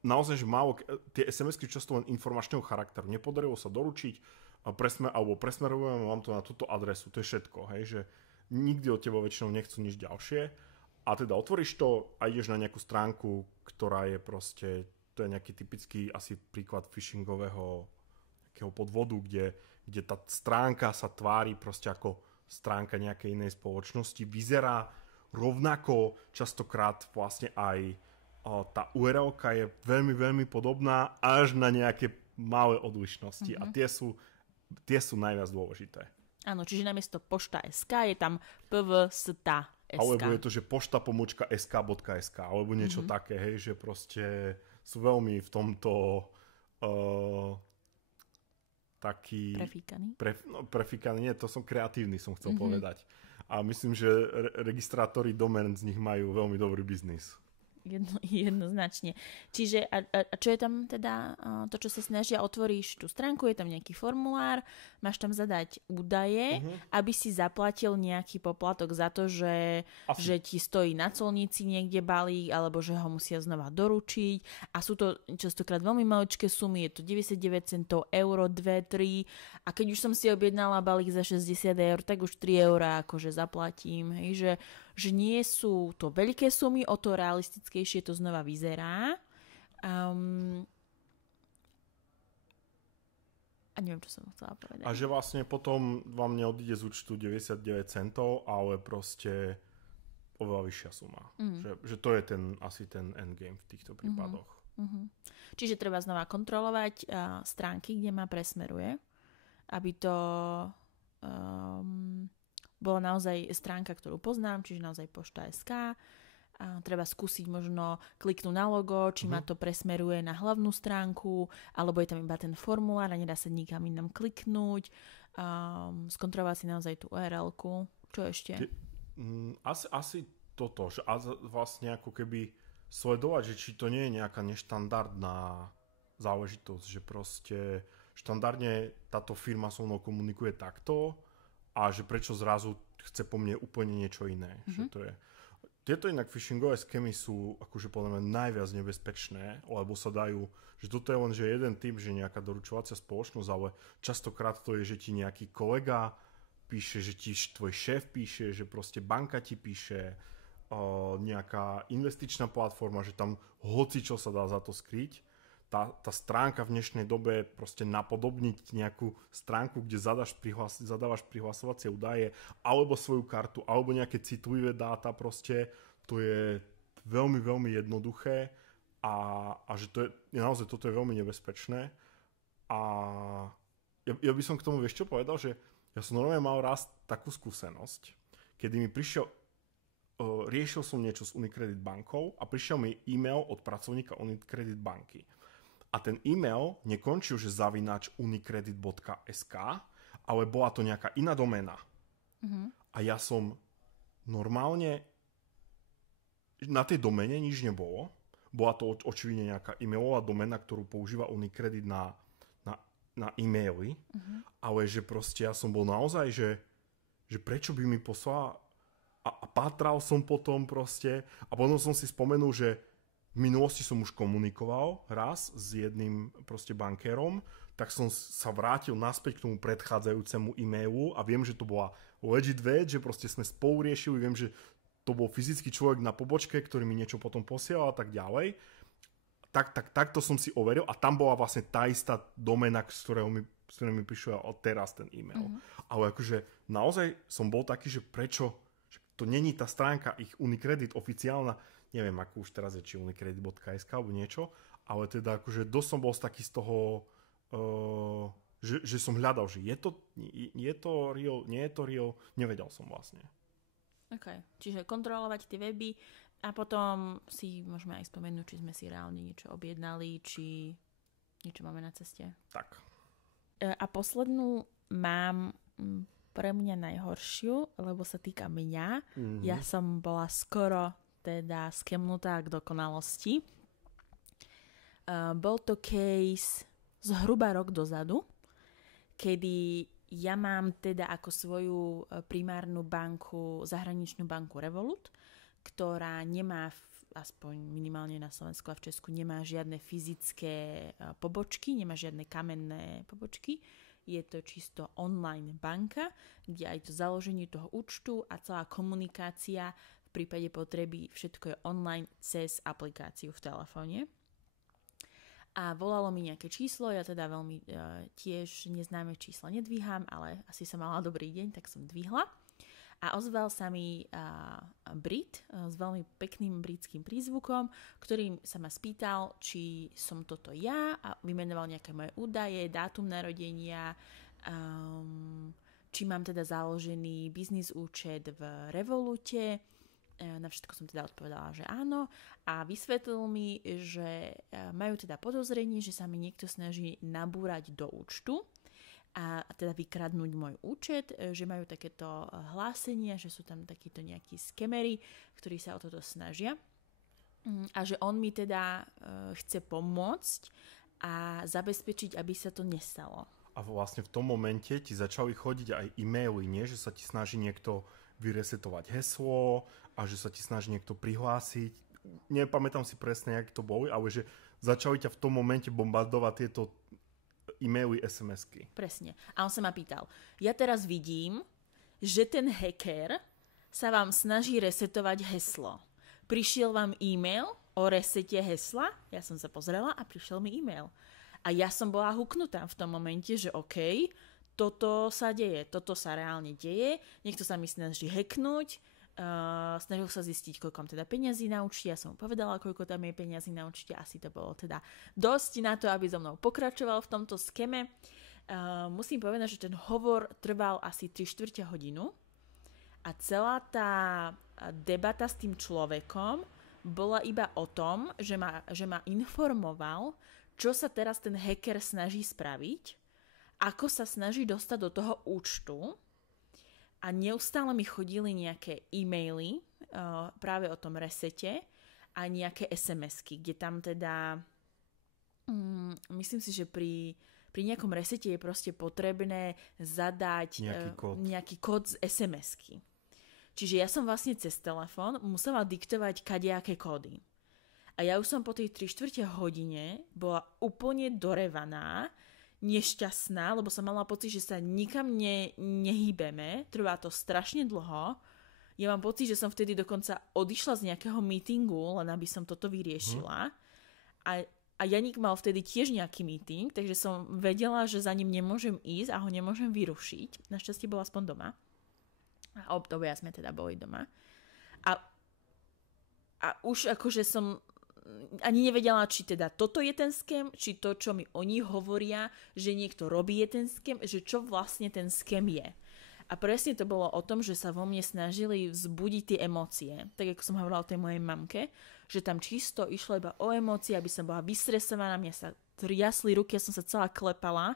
naozaj, že málo, tie SMS-ky často len informačného charakteru. Nepodarilo sa doručiť, alebo presmerujeme vám to na túto adresu, to je všetko, hej, že nikdy od teba väčšinou nechcú nič ďalšie a teda otvoríš to a ideš na nejakú stránku, ktorá je proste, to je nejaký typický asi príklad phishingového nejakého podvodu, kde tá stránka sa tvári proste ako stránka nejakej inej spoločnosti, vyzerá rovnako, častokrát vlastne aj tá URL-ka je veľmi, veľmi podobná až na nejaké malé odlišnosti a tie sú najviac dôležité. Áno, čiže namiesto pošta.sk je tam pvsta.sk. Alebo je to, že pošta.sk.sk alebo niečo také, hej, že proste sú veľmi v tomto taký... Prefíkaný, nie, to som kreatívny, som chcel povedať. A myslím, že registrátori domén z nich majú veľmi dobrý biznis. Jednoznačne. Čiže a čo je tam teda to, čo sa snažia, otvoríš tú stránku, je tam nejaký formulár, máš tam zadať údaje, aby si zaplatil nejaký poplatok za to, že ti stojí na colnici niekde balík, alebo že ho musia znova doručiť a sú to častokrát veľmi maličké sumy, je to 99 centov, euro, 2, 3 a keď už som si objednala balík za 60 eur, tak už 3 eurá akože zaplatím, hej, že nie sú to veľké sumy, o to realistickejšie to znova vyzerá. A neviem, čo som chcela povedať. A že vlastne potom vám neodíde z účtu 99 centov, ale proste oveľa vyššia suma. Že to je asi ten endgame v týchto prípadoch. Čiže treba znova kontrolovať stránky, kde ma presmeruje, aby to bola naozaj stránka, ktorú poznám, čiže naozaj pošta.sk. Treba skúsiť možno kliknúť na logo, či ma to presmeruje na hlavnú stránku, alebo je tam iba ten formulár a nedá sa nikam inám kliknúť. Skontrolovať si naozaj tú URL-ku. Čo ešte? Asi toto, že vlastne ako keby sledovať, že či to nie je nejaká neštandardná záležitosť, že proste štandardne táto firma so mnou komunikuje takto a že prečo zrazu chce po mne úplne niečo iné. Že to je. Tieto inak phishingové schémy sú akože podľa mňa najviac nebezpečné, lebo sa dajú, že toto je len že jeden typ, že nejaká doručovacia spoločnosť, ale častokrát to je, že ti nejaký kolega píše, že ti tvoj šéf píše, že proste banka ti píše, nejaká investičná platforma, že tam hoci čo sa dá za to skryť. Tá stránka v dnešnej dobe proste napodobniť nejakú stránku, kde zadávaš prihlasovacie údaje alebo svoju kartu, alebo nejaké citlivé dáta proste, to je veľmi, veľmi jednoduché a že to je, naozaj toto je veľmi nebezpečné a ja by som k tomu vieš čo povedal, že ja som normálne mal raz takú skúsenosť, kedy mi riešil som niečo s Unicredit bankou a prišiel mi e-mail od pracovníka Unicredit banky. A ten e-mail nekončil, že @unicredit.sk, ale bola to nejaká iná doména. A ja som normálne na tej doméne nič nebolo. Bola to očividne nejaká e-mailová doména, ktorú používa Unicredit na e-maily. Ale že proste ja som bol naozaj, že prečo by mi poslala a pátral som potom proste a potom som si spomenul, že v minulosti som už komunikoval raz s jedným proste bankérom, tak som sa vrátil naspäť k tomu predchádzajúcemu e-mailu a viem, že to bola legit vec, že proste sme spolu riešili, viem, že to bol fyzický človek na pobočke, ktorý mi niečo potom posielal a tak ďalej. Takto som si overil a tam bola vlastne tá istá domena, z ktorej mi prišiel teraz ten e-mail. Ale akože naozaj som bol taký, že prečo, že to není tá stránka ich Unicredit oficiálna, neviem, ako už teraz je, či unicredit.sk alebo niečo, ale teda akože dosť som bol taký z toho, že som hľadal, že je to real, nie je to real, nevedel som vlastne. OK, čiže kontrolovať tie weby a potom si môžeme aj spomenúť, či sme si reálne niečo objednali, či niečo máme na ceste. Tak. A poslednú mám pre mňa najhoršiu, lebo sa týka mňa. Ja som bola skoro teda skemnutá k dokonalosti. Bol to case zhruba rok dozadu, kedy ja mám teda ako svoju primárnu banku, zahraničnú banku Revolut, ktorá nemá, aspoň minimálne na Slovensku a v Česku, nemá žiadne fyzické pobočky, nemá žiadne kamenné pobočky. Je to čisto online banka, kde aj to založenie toho účtu a celá komunikácia v prípade potreby všetko je online cez aplikáciu v telefóne. A volalo mi nejaké číslo, ja teda veľmi tiež neznáme číslo nedvíham, ale asi som mala dobrý deň, tak som dvihla. A ozval sa mi Brit s veľmi pekným britským prízvukom, ktorým sa ma spýtal, či som toto ja a vymenoval nejaké moje údaje, dátum narodenia, či mám teda založený biznis účet v Revolute. Na všetko som teda odpovedala, že áno a vysvetlil mi, že majú teda podozrenie, že sa mi niekto snaží nabúrať do účtu a teda vykradnúť môj účet, že majú takéto hlásenia, že sú tam takíto nejakí skemery, ktorí sa o toto snažia a že on mi teda chce pomôcť a zabezpečiť, aby sa to nestalo. A vlastne v tom momente ti začali chodiť aj e-maily, nie? Že sa ti snaží niekto vyresetovať heslo a že sa ti snaží niekto prihlásiť. Nepamätám si presne, jak to boli, ale že začali ťa v tom momente bombardovať tieto e-maily, SMS-ky. Presne. A on sa ma pýtal, ja teraz vidím, že ten hacker sa vám snaží resetovať heslo. Prišiel vám e-mail o resete hesla, ja som sa pozrela a prišiel mi e-mail. A ja som bola huknutá v tom momente, že OK, toto sa deje, toto sa reálne deje, niekto sa mi snaží hacknúť, snažil sa zistiť, koľko mám teda peniazy na účte, ja som mu povedala, koľko tam je peniazy na účte, asi to bolo teda dosť na to, aby so mnou pokračoval v tomto skeme. Musím povedať, že ten hovor trval asi 3/4 hodinu a celá tá debata s tým človekom bola iba o tom, že ma informoval, čo sa teraz ten hacker snaží spraviť, ako sa snaží dostať do toho účtu a neustále mi chodili nejaké e-maily práve o tom resete a nejaké SMS-ky, kde tam teda myslím si, že pri nejakom resete je proste potrebné zadať nejaký kód z SMS-ky. Čiže ja som vlastne cez telefón musela diktovať kadejaké kódy. A ja už som po tej 3/4 hodine bola úplne dorevaná, nešťastná, lebo som mala pocit, že sa nikam nehýbeme, trvá to strašne dlho. Ja mám pocit, že som vtedy dokonca odišla z nejakého meetingu, len aby som toto vyriešila. A Janík mal vtedy tiež nejaký meeting, takže som vedela, že za ním nemôžem ísť a ho nemôžem vyrušiť. Našťastie bol aspoň doma. A obdobia sme teda boli doma. A už akože som ani nevedela, či teda toto je ten scam, či to, čo mi oni hovoria, že niekto robí, je ten scam, že čo vlastne ten scam je. A presne to bolo o tom, že sa vo mne snažili vzbudiť tie emócie. Tak ako som hovorila o tej mojej mamke, že tam čisto išlo iba o emócie, aby som bola vystresovaná, mňa sa triasli ruky, ja som sa celá klepala,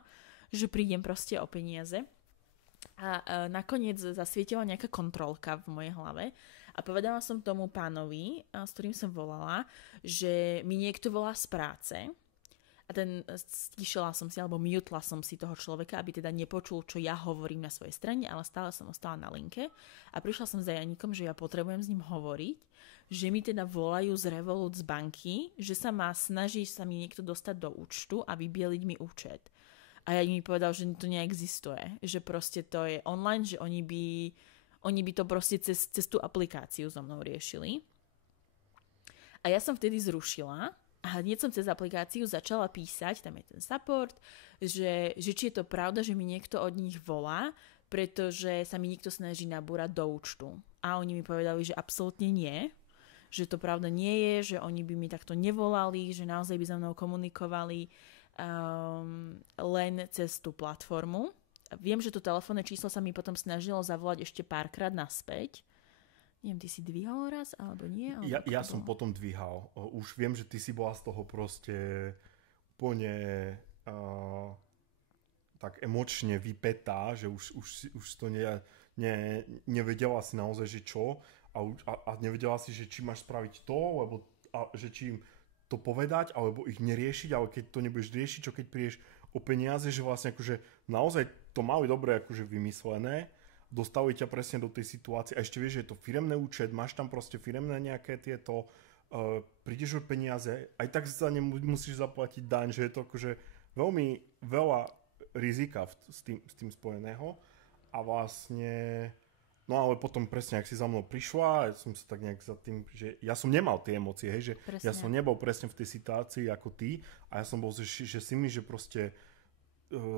že prídem proste o peniaze. A nakoniec zasvietila nejaká kontrolka v mojej hlave a povedala som tomu pánovi, s ktorým som volala, že mi niekto volá z práce a stišila som si, alebo mutla som si toho človeka, aby teda nepočul, čo ja hovorím na svojej strane, ale stále som ostala na linke a prišla som za Janíkom, že ja potrebujem s ním hovoriť, že mi teda volajú z Revolut z banky, že sa snaží sa mi niekto dostať do účtu a vybieliť mi účet. A ja mi povedal, že to neexistuje, že proste to je online, že oni by to proste cez tú aplikáciu so mnou riešili. A ja som vtedy zrušila a hneď som cez aplikáciu začala písať, tam je ten support, že či je to pravda, že mi niekto od nich volá, pretože sa mi niekto snaží nabúrať do účtu. A oni mi povedali, že absolútne nie, že to pravda nie je, že oni by mi takto nevolali, že naozaj by so mnou komunikovali len cez tú platformu. Viem, že to telefónne číslo sa mi potom snažilo zavolať ešte párkrát naspäť. Neviem, ty si dvíhal raz, alebo nie? Ja som potom dvíhal. Už viem, že ty si bola z toho proste úplne tak emočne vypätá, že už to nevedela si naozaj, že čo a nevedela si, že či máš spraviť to, alebo že či im to povedať, alebo ich neriešiť, ale keď to nebudeš riešiť, čo keď prídeš o peniaze, že vlastne akože naozaj to mali dobre akože vymyslené, dostavujú ťa presne do tej situácie a ešte vieš, že je to firemný účet, máš tam proste firemné nejaké tieto, prídeš o peniaze, aj tak sa nemusíš zaplatiť daň, že je to akože veľmi veľa rizika s tým spojeného a vlastne no ale potom presne, ak si za mnou prišla, ja som sa tak nejak za tým, že ja som nemal tie emócie, hej, že presne. Ja som nebol presne v tej situácii ako ty a ja som bol, že si mi, že proste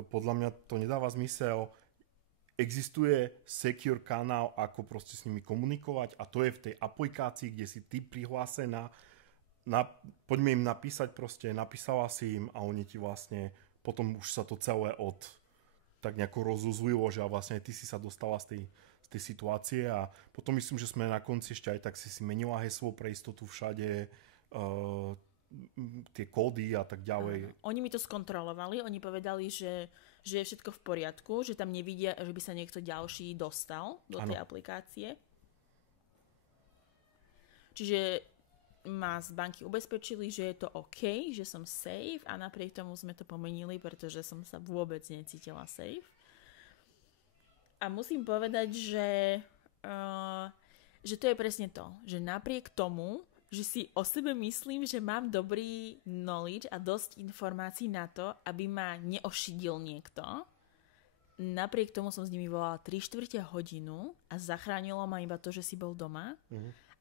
podľa mňa to nedáva zmysel, existuje secure kanál, ako proste s nimi komunikovať a to je v tej aplikácii, kde si ty prihlásená, poďme im napísať proste, napísala si im a oni ti vlastne, potom už sa to celé tak nejako rozuzlilo, že vlastne ty si sa dostala z tej situácie a potom myslím, že sme na konci ešte aj tak si menila heslo pre istotu všade, tie kódy a tak ďalej. Oni mi to skontrolovali, oni povedali, že je všetko v poriadku, že tam nevidia, že by sa niekto ďalší dostal do tej aplikácie. Čiže ma z banky ubezpečili, že je to OK, že som safe a napriek tomu sme to pomenili, pretože som sa vôbec necítila safe. A musím povedať, že to je presne to, že napriek tomu, že si o sebe myslím, že mám dobrý knowledge a dosť informácií na to, aby ma neošidil niekto, napriek tomu som s nimi volala 3/4 hodinu a zachránilo ma iba to, že si bol doma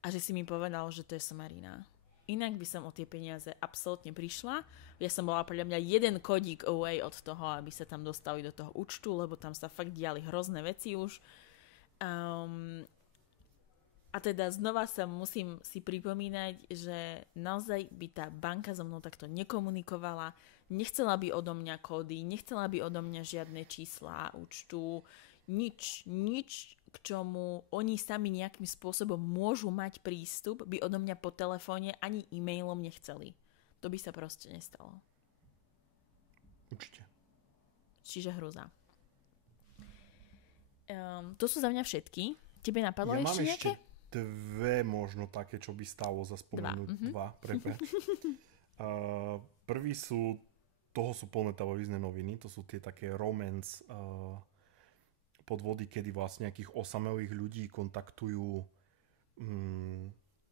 a že si mi povedal, že to je somarina. Inak by som o tie peniaze absolútne prišla. Ja som bola podľa mňa jeden kodík away od toho, aby sa tam dostali do toho účtu, lebo tam sa fakt diali hrozné veci už. A teda znova sa musím si pripomínať, že naozaj by tá banka so mnou takto nekomunikovala, nechcela by odo mňa kódy, nechcela by odo mňa žiadne čísla účtu, nič, k čomu oni sami nejakým spôsobom môžu mať prístup, by odo mňa po telefóne ani e-mailom nechceli. To by sa proste nestalo. Určite. Čiže hrúza. To sú za mňa všetky. Tebe napadlo ešte nejaké? Dve možno také, čo by stálo za spomenúť. Dva. Prvý sú, toho sú plné televízne noviny, to sú tie také romance podvody, kedy vlastne nejakých osamelých ľudí kontaktujú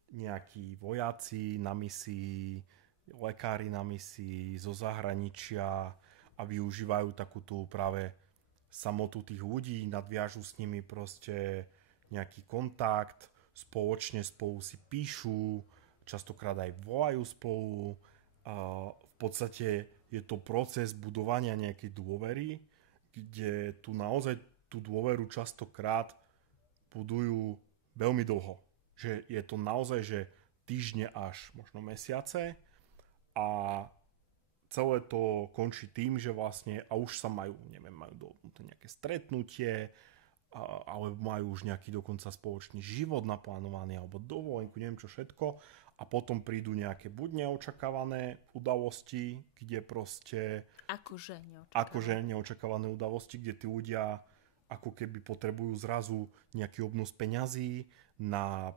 nejakí vojaci na misii, lekári na misii zo zahraničia a využívajú takú tú práve samotu tých ľudí, nadviažu s nimi proste nejaký kontakt, spoločne spolu si píšu, častokrát aj volajú spolu. V podstate je to proces budovania nejakej dôvery, kde tu naozaj tú dôveru častokrát budujú veľmi dlho. Že je to naozaj, že týždne až možno mesiace a celé to končí tým, že vlastne a už sa majú dohodnuté nejaké stretnutie, alebo majú už nejaký dokonca spoločný život naplánovaný, alebo dovolenku, neviem čo všetko. A potom prídu nejaké buď neočakávané udalosti, kde proste... Akože neočakávané udalosti, kde tí ľudia ako keby potrebujú zrazu nejaký obnos peňazí na,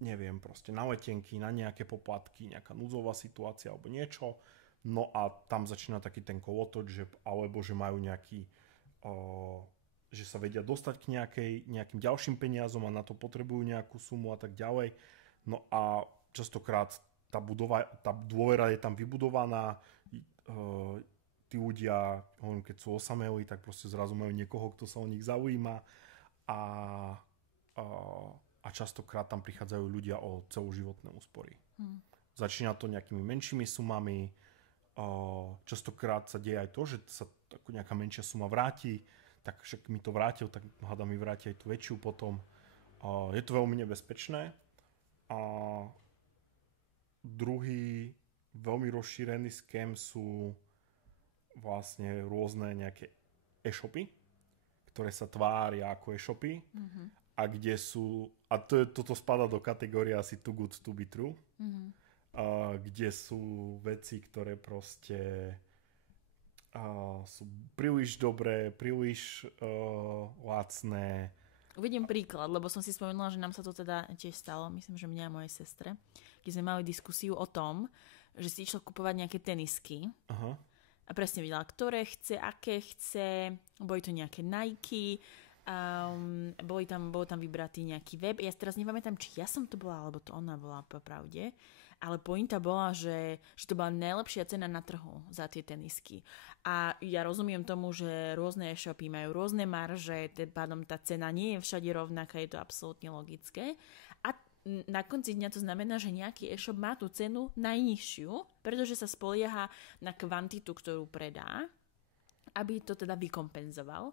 neviem, proste na letenky, na nejaké poplatky, nejaká núdzová situácia alebo niečo. No a tam začína taký ten kolotoč, alebo že majú nejaký... že sa vedia dostať k nejakým ďalším peniazom a na to potrebujú nejakú sumu a tak ďalej. No a častokrát tá dôvera je tam vybudovaná, tí ľudia, keď sú osamelí, tak proste zrazu majú niekoho, kto sa o nich zaujíma a častokrát tam prichádzajú ľudia o celoživotné úspory. Začína to nejakými menšími sumami, častokrát sa deje aj to, že sa nejaká menšia suma vráti, tak však mi to vrátil, tak hádam mi vráti aj tú väčšiu potom. Je to veľmi nebezpečné. A druhý veľmi rozšírený scam sú vlastne rôzne nejaké e-shopy, ktoré sa tvária ako e-shopy a kde sú, a toto spadá do kategórie asi too good to be true, kde sú veci, ktoré proste sú príliš dobré, príliš lacné. Uvediem príklad, lebo som si spomenula, že nám sa to teda tiež stalo, myslím, že mňa a mojej sestre, keď sme mali diskusiu o tom, že si išla kupovať nejaké tenisky. Aha. A presne videla, ktoré chce, aké chce, boli to nejaké Nike, bol tam vybratý nejaký web. Ja teraz nepamätám, či ja som to bola, alebo to ona bola po pravde. Ale pointa bola, že to bola najlepšia cena na trhu za tie tenisky. A ja rozumiem tomu, že rôzne e-shopy majú rôzne marže, tým pádom tá cena nie je všade rovnaká, je to absolútne logické. A na konci dňa to znamená, že nejaký e-shop má tú cenu najnižšiu, pretože sa spolieha na kvantitu, ktorú predá, aby to teda vykompenzoval.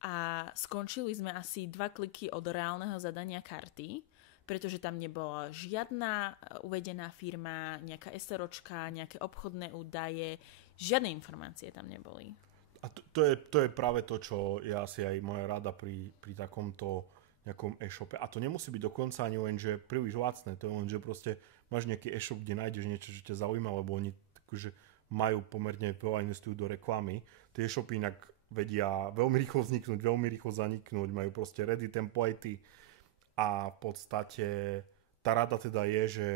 A skončili sme asi 2 kliky od reálneho zadania karty, pretože tam nebola žiadna uvedená firma, nejaká SROčka, nejaké obchodné údaje, žiadne informácie tam neboli. A to je práve to, čo je asi aj moja rada pri takomto nejakom e-shope. A to nemusí byť dokonca ani len, že príliš lacné. To je len, že proste máš nejaký e-shop, kde nájdeš niečo, čo ťa zaujíma, lebo oni takže majú pomerne veľa investujú do reklamy. Tie e-shopy inak vedia veľmi rýchlo vzniknúť, veľmi rýchlo zaniknúť, majú proste ready templatey. A v podstate tá rada teda je, že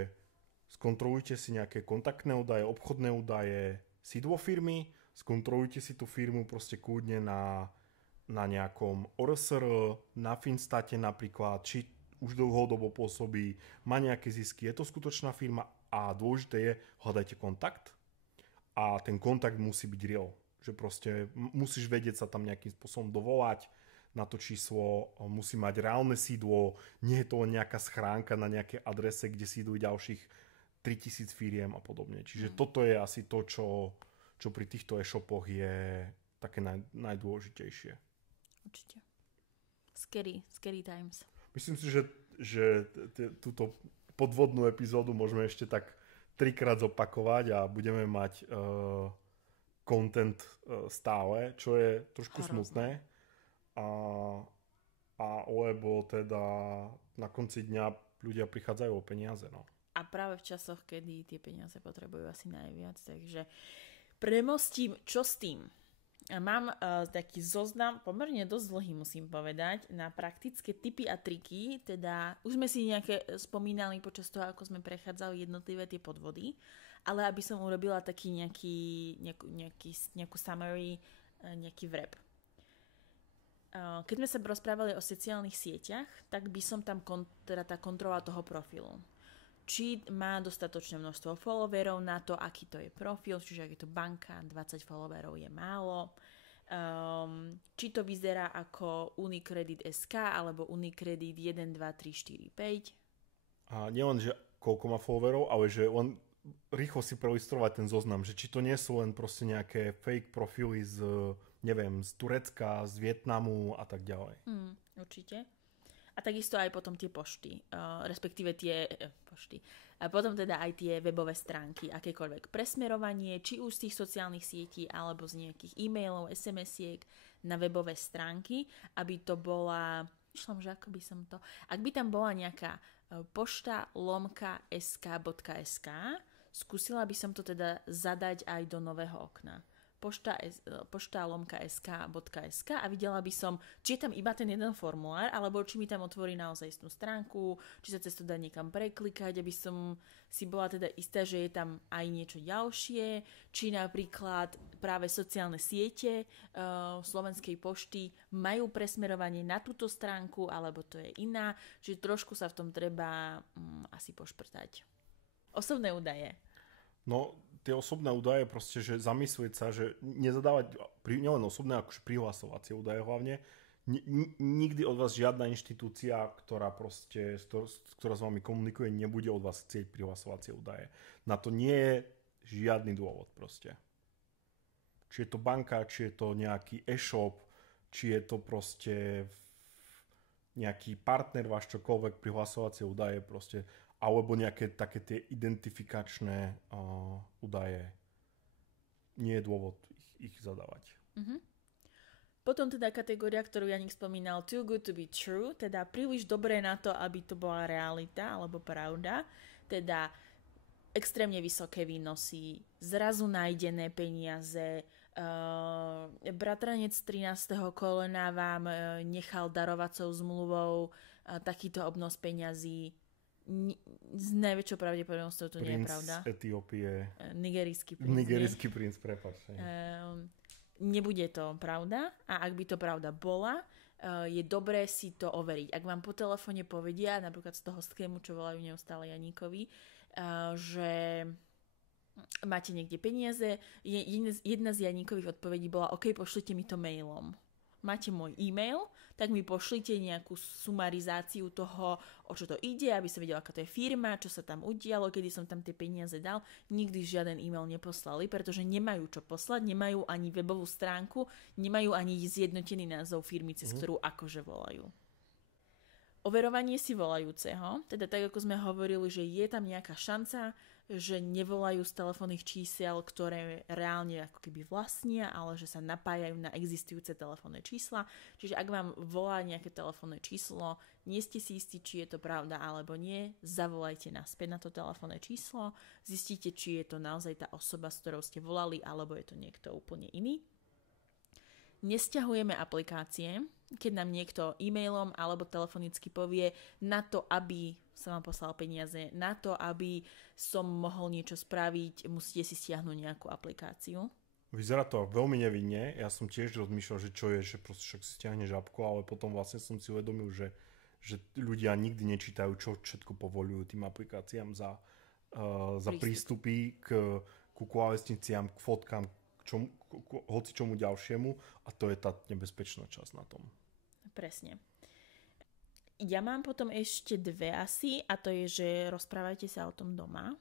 skontrolujte si nejaké kontaktné údaje, obchodné údaje, sídlo firmy, skontrolujte si tú firmu proste kľudne na nejakom ORSR, na Finstate napríklad, či už dlhodobo pôsobí, má nejaké zisky, je to skutočná firma a dôležité je, hľadajte kontakt a ten kontakt musí byť real. že proste musíš vedieť sa tam nejakým spôsobom dovolať na to číslo, musí mať reálne sídlo, nie je to len nejaká schránka na nejakej adrese, kde sídlujú ďalších 3000 firiem a podobne. Čiže toto je asi to, čo pri týchto e-shopoch je také najdôležitejšie. Určite. Scary times. Myslím si, že túto podvodnú epizódu môžeme ešte tak 3-krát zopakovať a budeme mať content stále, čo je trošku smutné. Lebo teda na konci dňa ľudia prichádzajú o peniaze. No. A práve v časoch, kedy tie peniaze potrebujú asi najviac. Takže premostím, čo s tým? Mám taký zoznam, pomerne dosť dlhý musím povedať, na praktické tipy a triky, teda už sme si nejaké spomínali počas toho, ako sme prechádzali jednotlivé tie podvody, ale aby som urobila taký nejakú summary, nejaký wrap. Keď sme sa rozprávali o sociálnych sieťach, tak by som tam teda tá kontrola toho profilu. Či má dostatočné množstvo followerov na to, aký to je profil, čiže ak je to banka, 20 followerov je málo. Či to vyzerá ako Unicredit.sk alebo Unicredit 1, 2, 3, 4, 5. A nielen, že koľko má followerov, ale že len rýchlo si prelistrovať ten zoznam, že či to nie sú len proste nejaké fake profily z Turecka, z Vietnamu a tak ďalej. Určite. A takisto aj potom tie pošty, respektíve tie pošty. A potom teda aj tie webové stránky, akékoľvek presmerovanie, či už z tých sociálnych sietí, alebo z nejakých e-mailov, SMS-iek na webové stránky, aby to bola, myšľam, že ako by som to, ak by tam bola nejaká pošta.sk.sk, skúsila by som to teda zadať aj do nového okna. pošta.sk.sk a videla by som, či je tam iba ten jeden formulár, alebo či mi tam otvorí naozaj istú stránku, či sa cez to dá niekam preklikať, aby som si bola teda istá, že je tam aj niečo ďalšie, či napríklad práve sociálne siete Slovenskej pošty majú presmerovanie na túto stránku, alebo to je iná, čiže trošku sa v tom treba asi pošprtať. Osobné údaje. No, tie osobné údaje proste, že zamyslieť sa, že nezadávať nielen osobné, akože prihlasovacie údaje hlavne. Nikdy od vás žiadna inštitúcia, ktorá s vami komunikuje, nebude od vás chcieť prihlasovacie údaje. Na to nie je žiadny dôvod proste. Či je to banka, či je to nejaký e-shop, či je to proste nejaký partner váš, čokoľvek, prihlasovacie údaje proste, alebo nejaké také tie identifikačné údaje. Nie je dôvod ich zadávať. Mm-hmm. Potom teda kategória, ktorú Janík spomínal, too good to be true, teda príliš dobré na to, aby to bola realita alebo pravda, teda extrémne vysoké výnosy, zrazu nájdené peniaze, bratranec 13. kolena vám nechal darovacou zmluvou takýto obnos peňazí. S najväčšou pravdepodobnosťou to nie je pravda. Princ Etiópie. Nigerijský princ, prepáčte. Nebude to pravda a ak by to pravda bola, je dobré si to overiť. Ak vám po telefóne povedia, napríklad z toho schému, čo volajú neustále Janíkovi, že máte niekde peniaze, jedna z Janíkových odpovedí bola, OK, pošlite mi to mailom. Máte môj e-mail, tak mi pošlite nejakú sumarizáciu toho, o čo to ide, aby som vedela, aká to je firma, čo sa tam udialo, kedy som tam tie peniaze dal. Nikdy žiaden e-mail neposlali, pretože nemajú čo poslať, nemajú ani webovú stránku, nemajú ani zjednotený názov firmy, cez ktorú akože volajú. Overovanie si volajúceho, teda tak, ako sme hovorili, že je tam nejaká šanca, že nevolajú z telefónnych čísiel, ktoré reálne ako keby vlastnia, ale že sa napájajú na existujúce telefónne čísla. Čiže ak vám volá nejaké telefónne číslo, nie ste si istí, či je to pravda alebo nie, zavolajte naspäť na to telefónne číslo, zistite, či je to naozaj tá osoba, s ktorou ste volali, alebo je to niekto úplne iný. Nesťahujeme aplikácie, keď nám niekto e-mailom alebo telefonicky povie na to, aby som vám poslal peniaze, na to, aby som mohol niečo spraviť, musíte si stiahnuť nejakú aplikáciu. Vyzerá to veľmi nevinne. Ja som tiež rozmýšľal, že čo je, že proste však si stiahneš apku, ale potom vlastne som si uvedomil, že ľudia nikdy nečítajú, čo všetko povoľujú tým aplikáciám za prístupy ku klávesniciam, k fotkám, hoci čomu ďalšiemu a to je tá nebezpečná časť na tom. Presne. Ja mám potom ešte dve asi a to je, že rozprávajte sa o tom doma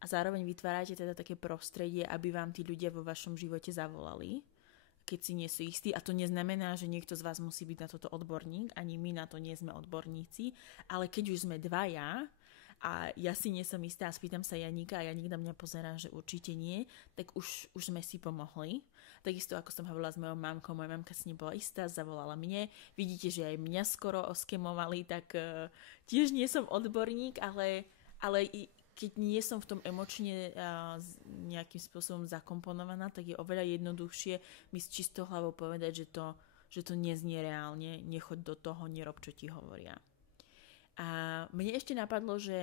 a zároveň vytvárajte teda také prostredie, aby vám tí ľudia vo vašom živote zavolali, keď si nie sú istí. A to neznamená, že niekto z vás musí byť na toto odborník, ani my na to nie sme odborníci, ale keď už sme dvaja a ja si nie som istá a spýtam sa Janíka a Janík na mňa pozerá, že určite nie, tak už sme si pomohli. Takisto ako som hovorila s mojou mamkou, moja mamka si nebola istá, zavolala mne. Vidíte, že aj mňa skoro oskemovali, tak tiež nie som odborník, ale keď nie som v tom emočne nejakým spôsobom zakomponovaná, tak je oveľa jednoduchšie mi s čistou hlavou povedať, že to neznie reálne, nechoď do toho, nerob, čo ti hovoria. A mne ešte napadlo, že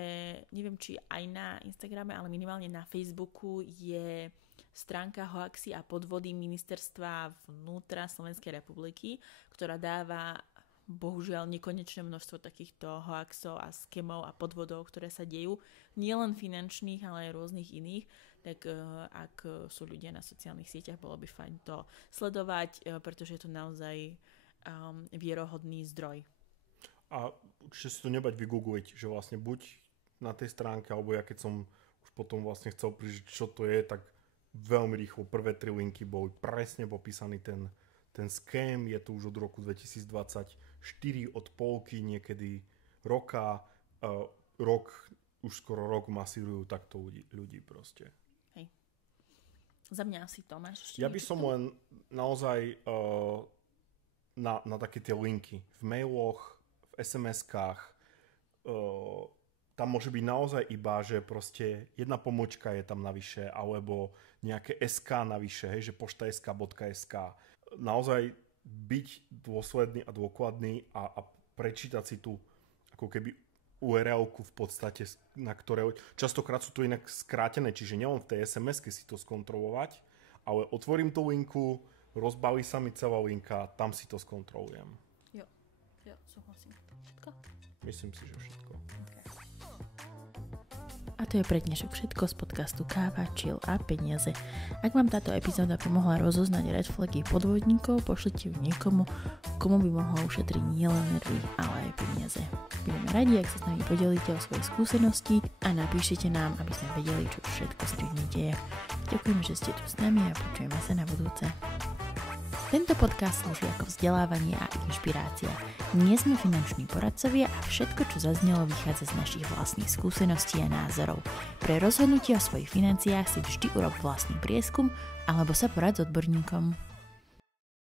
neviem, či aj na Instagrame, ale minimálne na Facebooku je stránka Hoaxy a podvody Ministerstva vnútra Slovenskej republiky, ktorá dáva bohužiaľ nekonečné množstvo takýchto hoaxov a skemov a podvodov, ktoré sa dejú, nielen finančných, ale aj rôznych iných. Tak ak sú ľudia na sociálnych sieťach, bolo by fajn to sledovať, pretože je to naozaj vierohodný zdroj. A určite si to nebať vygoogliť, že vlastne buď na tej stránke, alebo ja keď som už potom vlastne chcel prižiť, čo to je, tak veľmi rýchlo prvé 3 linky boli presne popísaný ten scam, je to už od roku 2024, od polky niekedy roka, už skoro rok masírujú takto ľudí proste. Hej. Za mňa asi to máš. Ja by som len naozaj na také tie linky v mailoch, v SMS-kách, tam môže byť naozaj iba, že proste jedna pomočka je tam navyše, alebo nejaké SK navyše, hej, že pošta.sk.sk. Naozaj byť dôsledný a dôkladný a prečítať si tu ako keby URL-ku v podstate, na ktoré častokrát sú tu inak skrátené, čiže nielen v tej SMS-ke si to skontrolovať, ale otvorím tú linku, rozbalí sa mi celá linka, tam si to skontrolujem. Jo, súhlasím. Všetko? Myslím si, že všetko. A to je pre dnešok všetko z podcastu Káva, Chill a peniaze. Ak vám táto epizóda pomohla rozoznať red flagy podvodníkov, pošlite ju niekomu, komu by mohlo ušetriť nielen nervy, ale aj peniaze. Budeme radi, ak sa s nami podelíte o svoje skúsenosti a napíšete nám, aby sme vedeli, čo všetko s tým deje. Ďakujem, že ste tu s nami a počujeme sa na budúce. Tento podcast slúži ako vzdelávanie a inšpirácia. Nie sme finanční poradcovia a všetko, čo zaznelo, vychádza z našich vlastných skúseností a názorov. Pre rozhodnutie o svojich financiách si vždy urob vlastný prieskum alebo sa porad s odborníkom.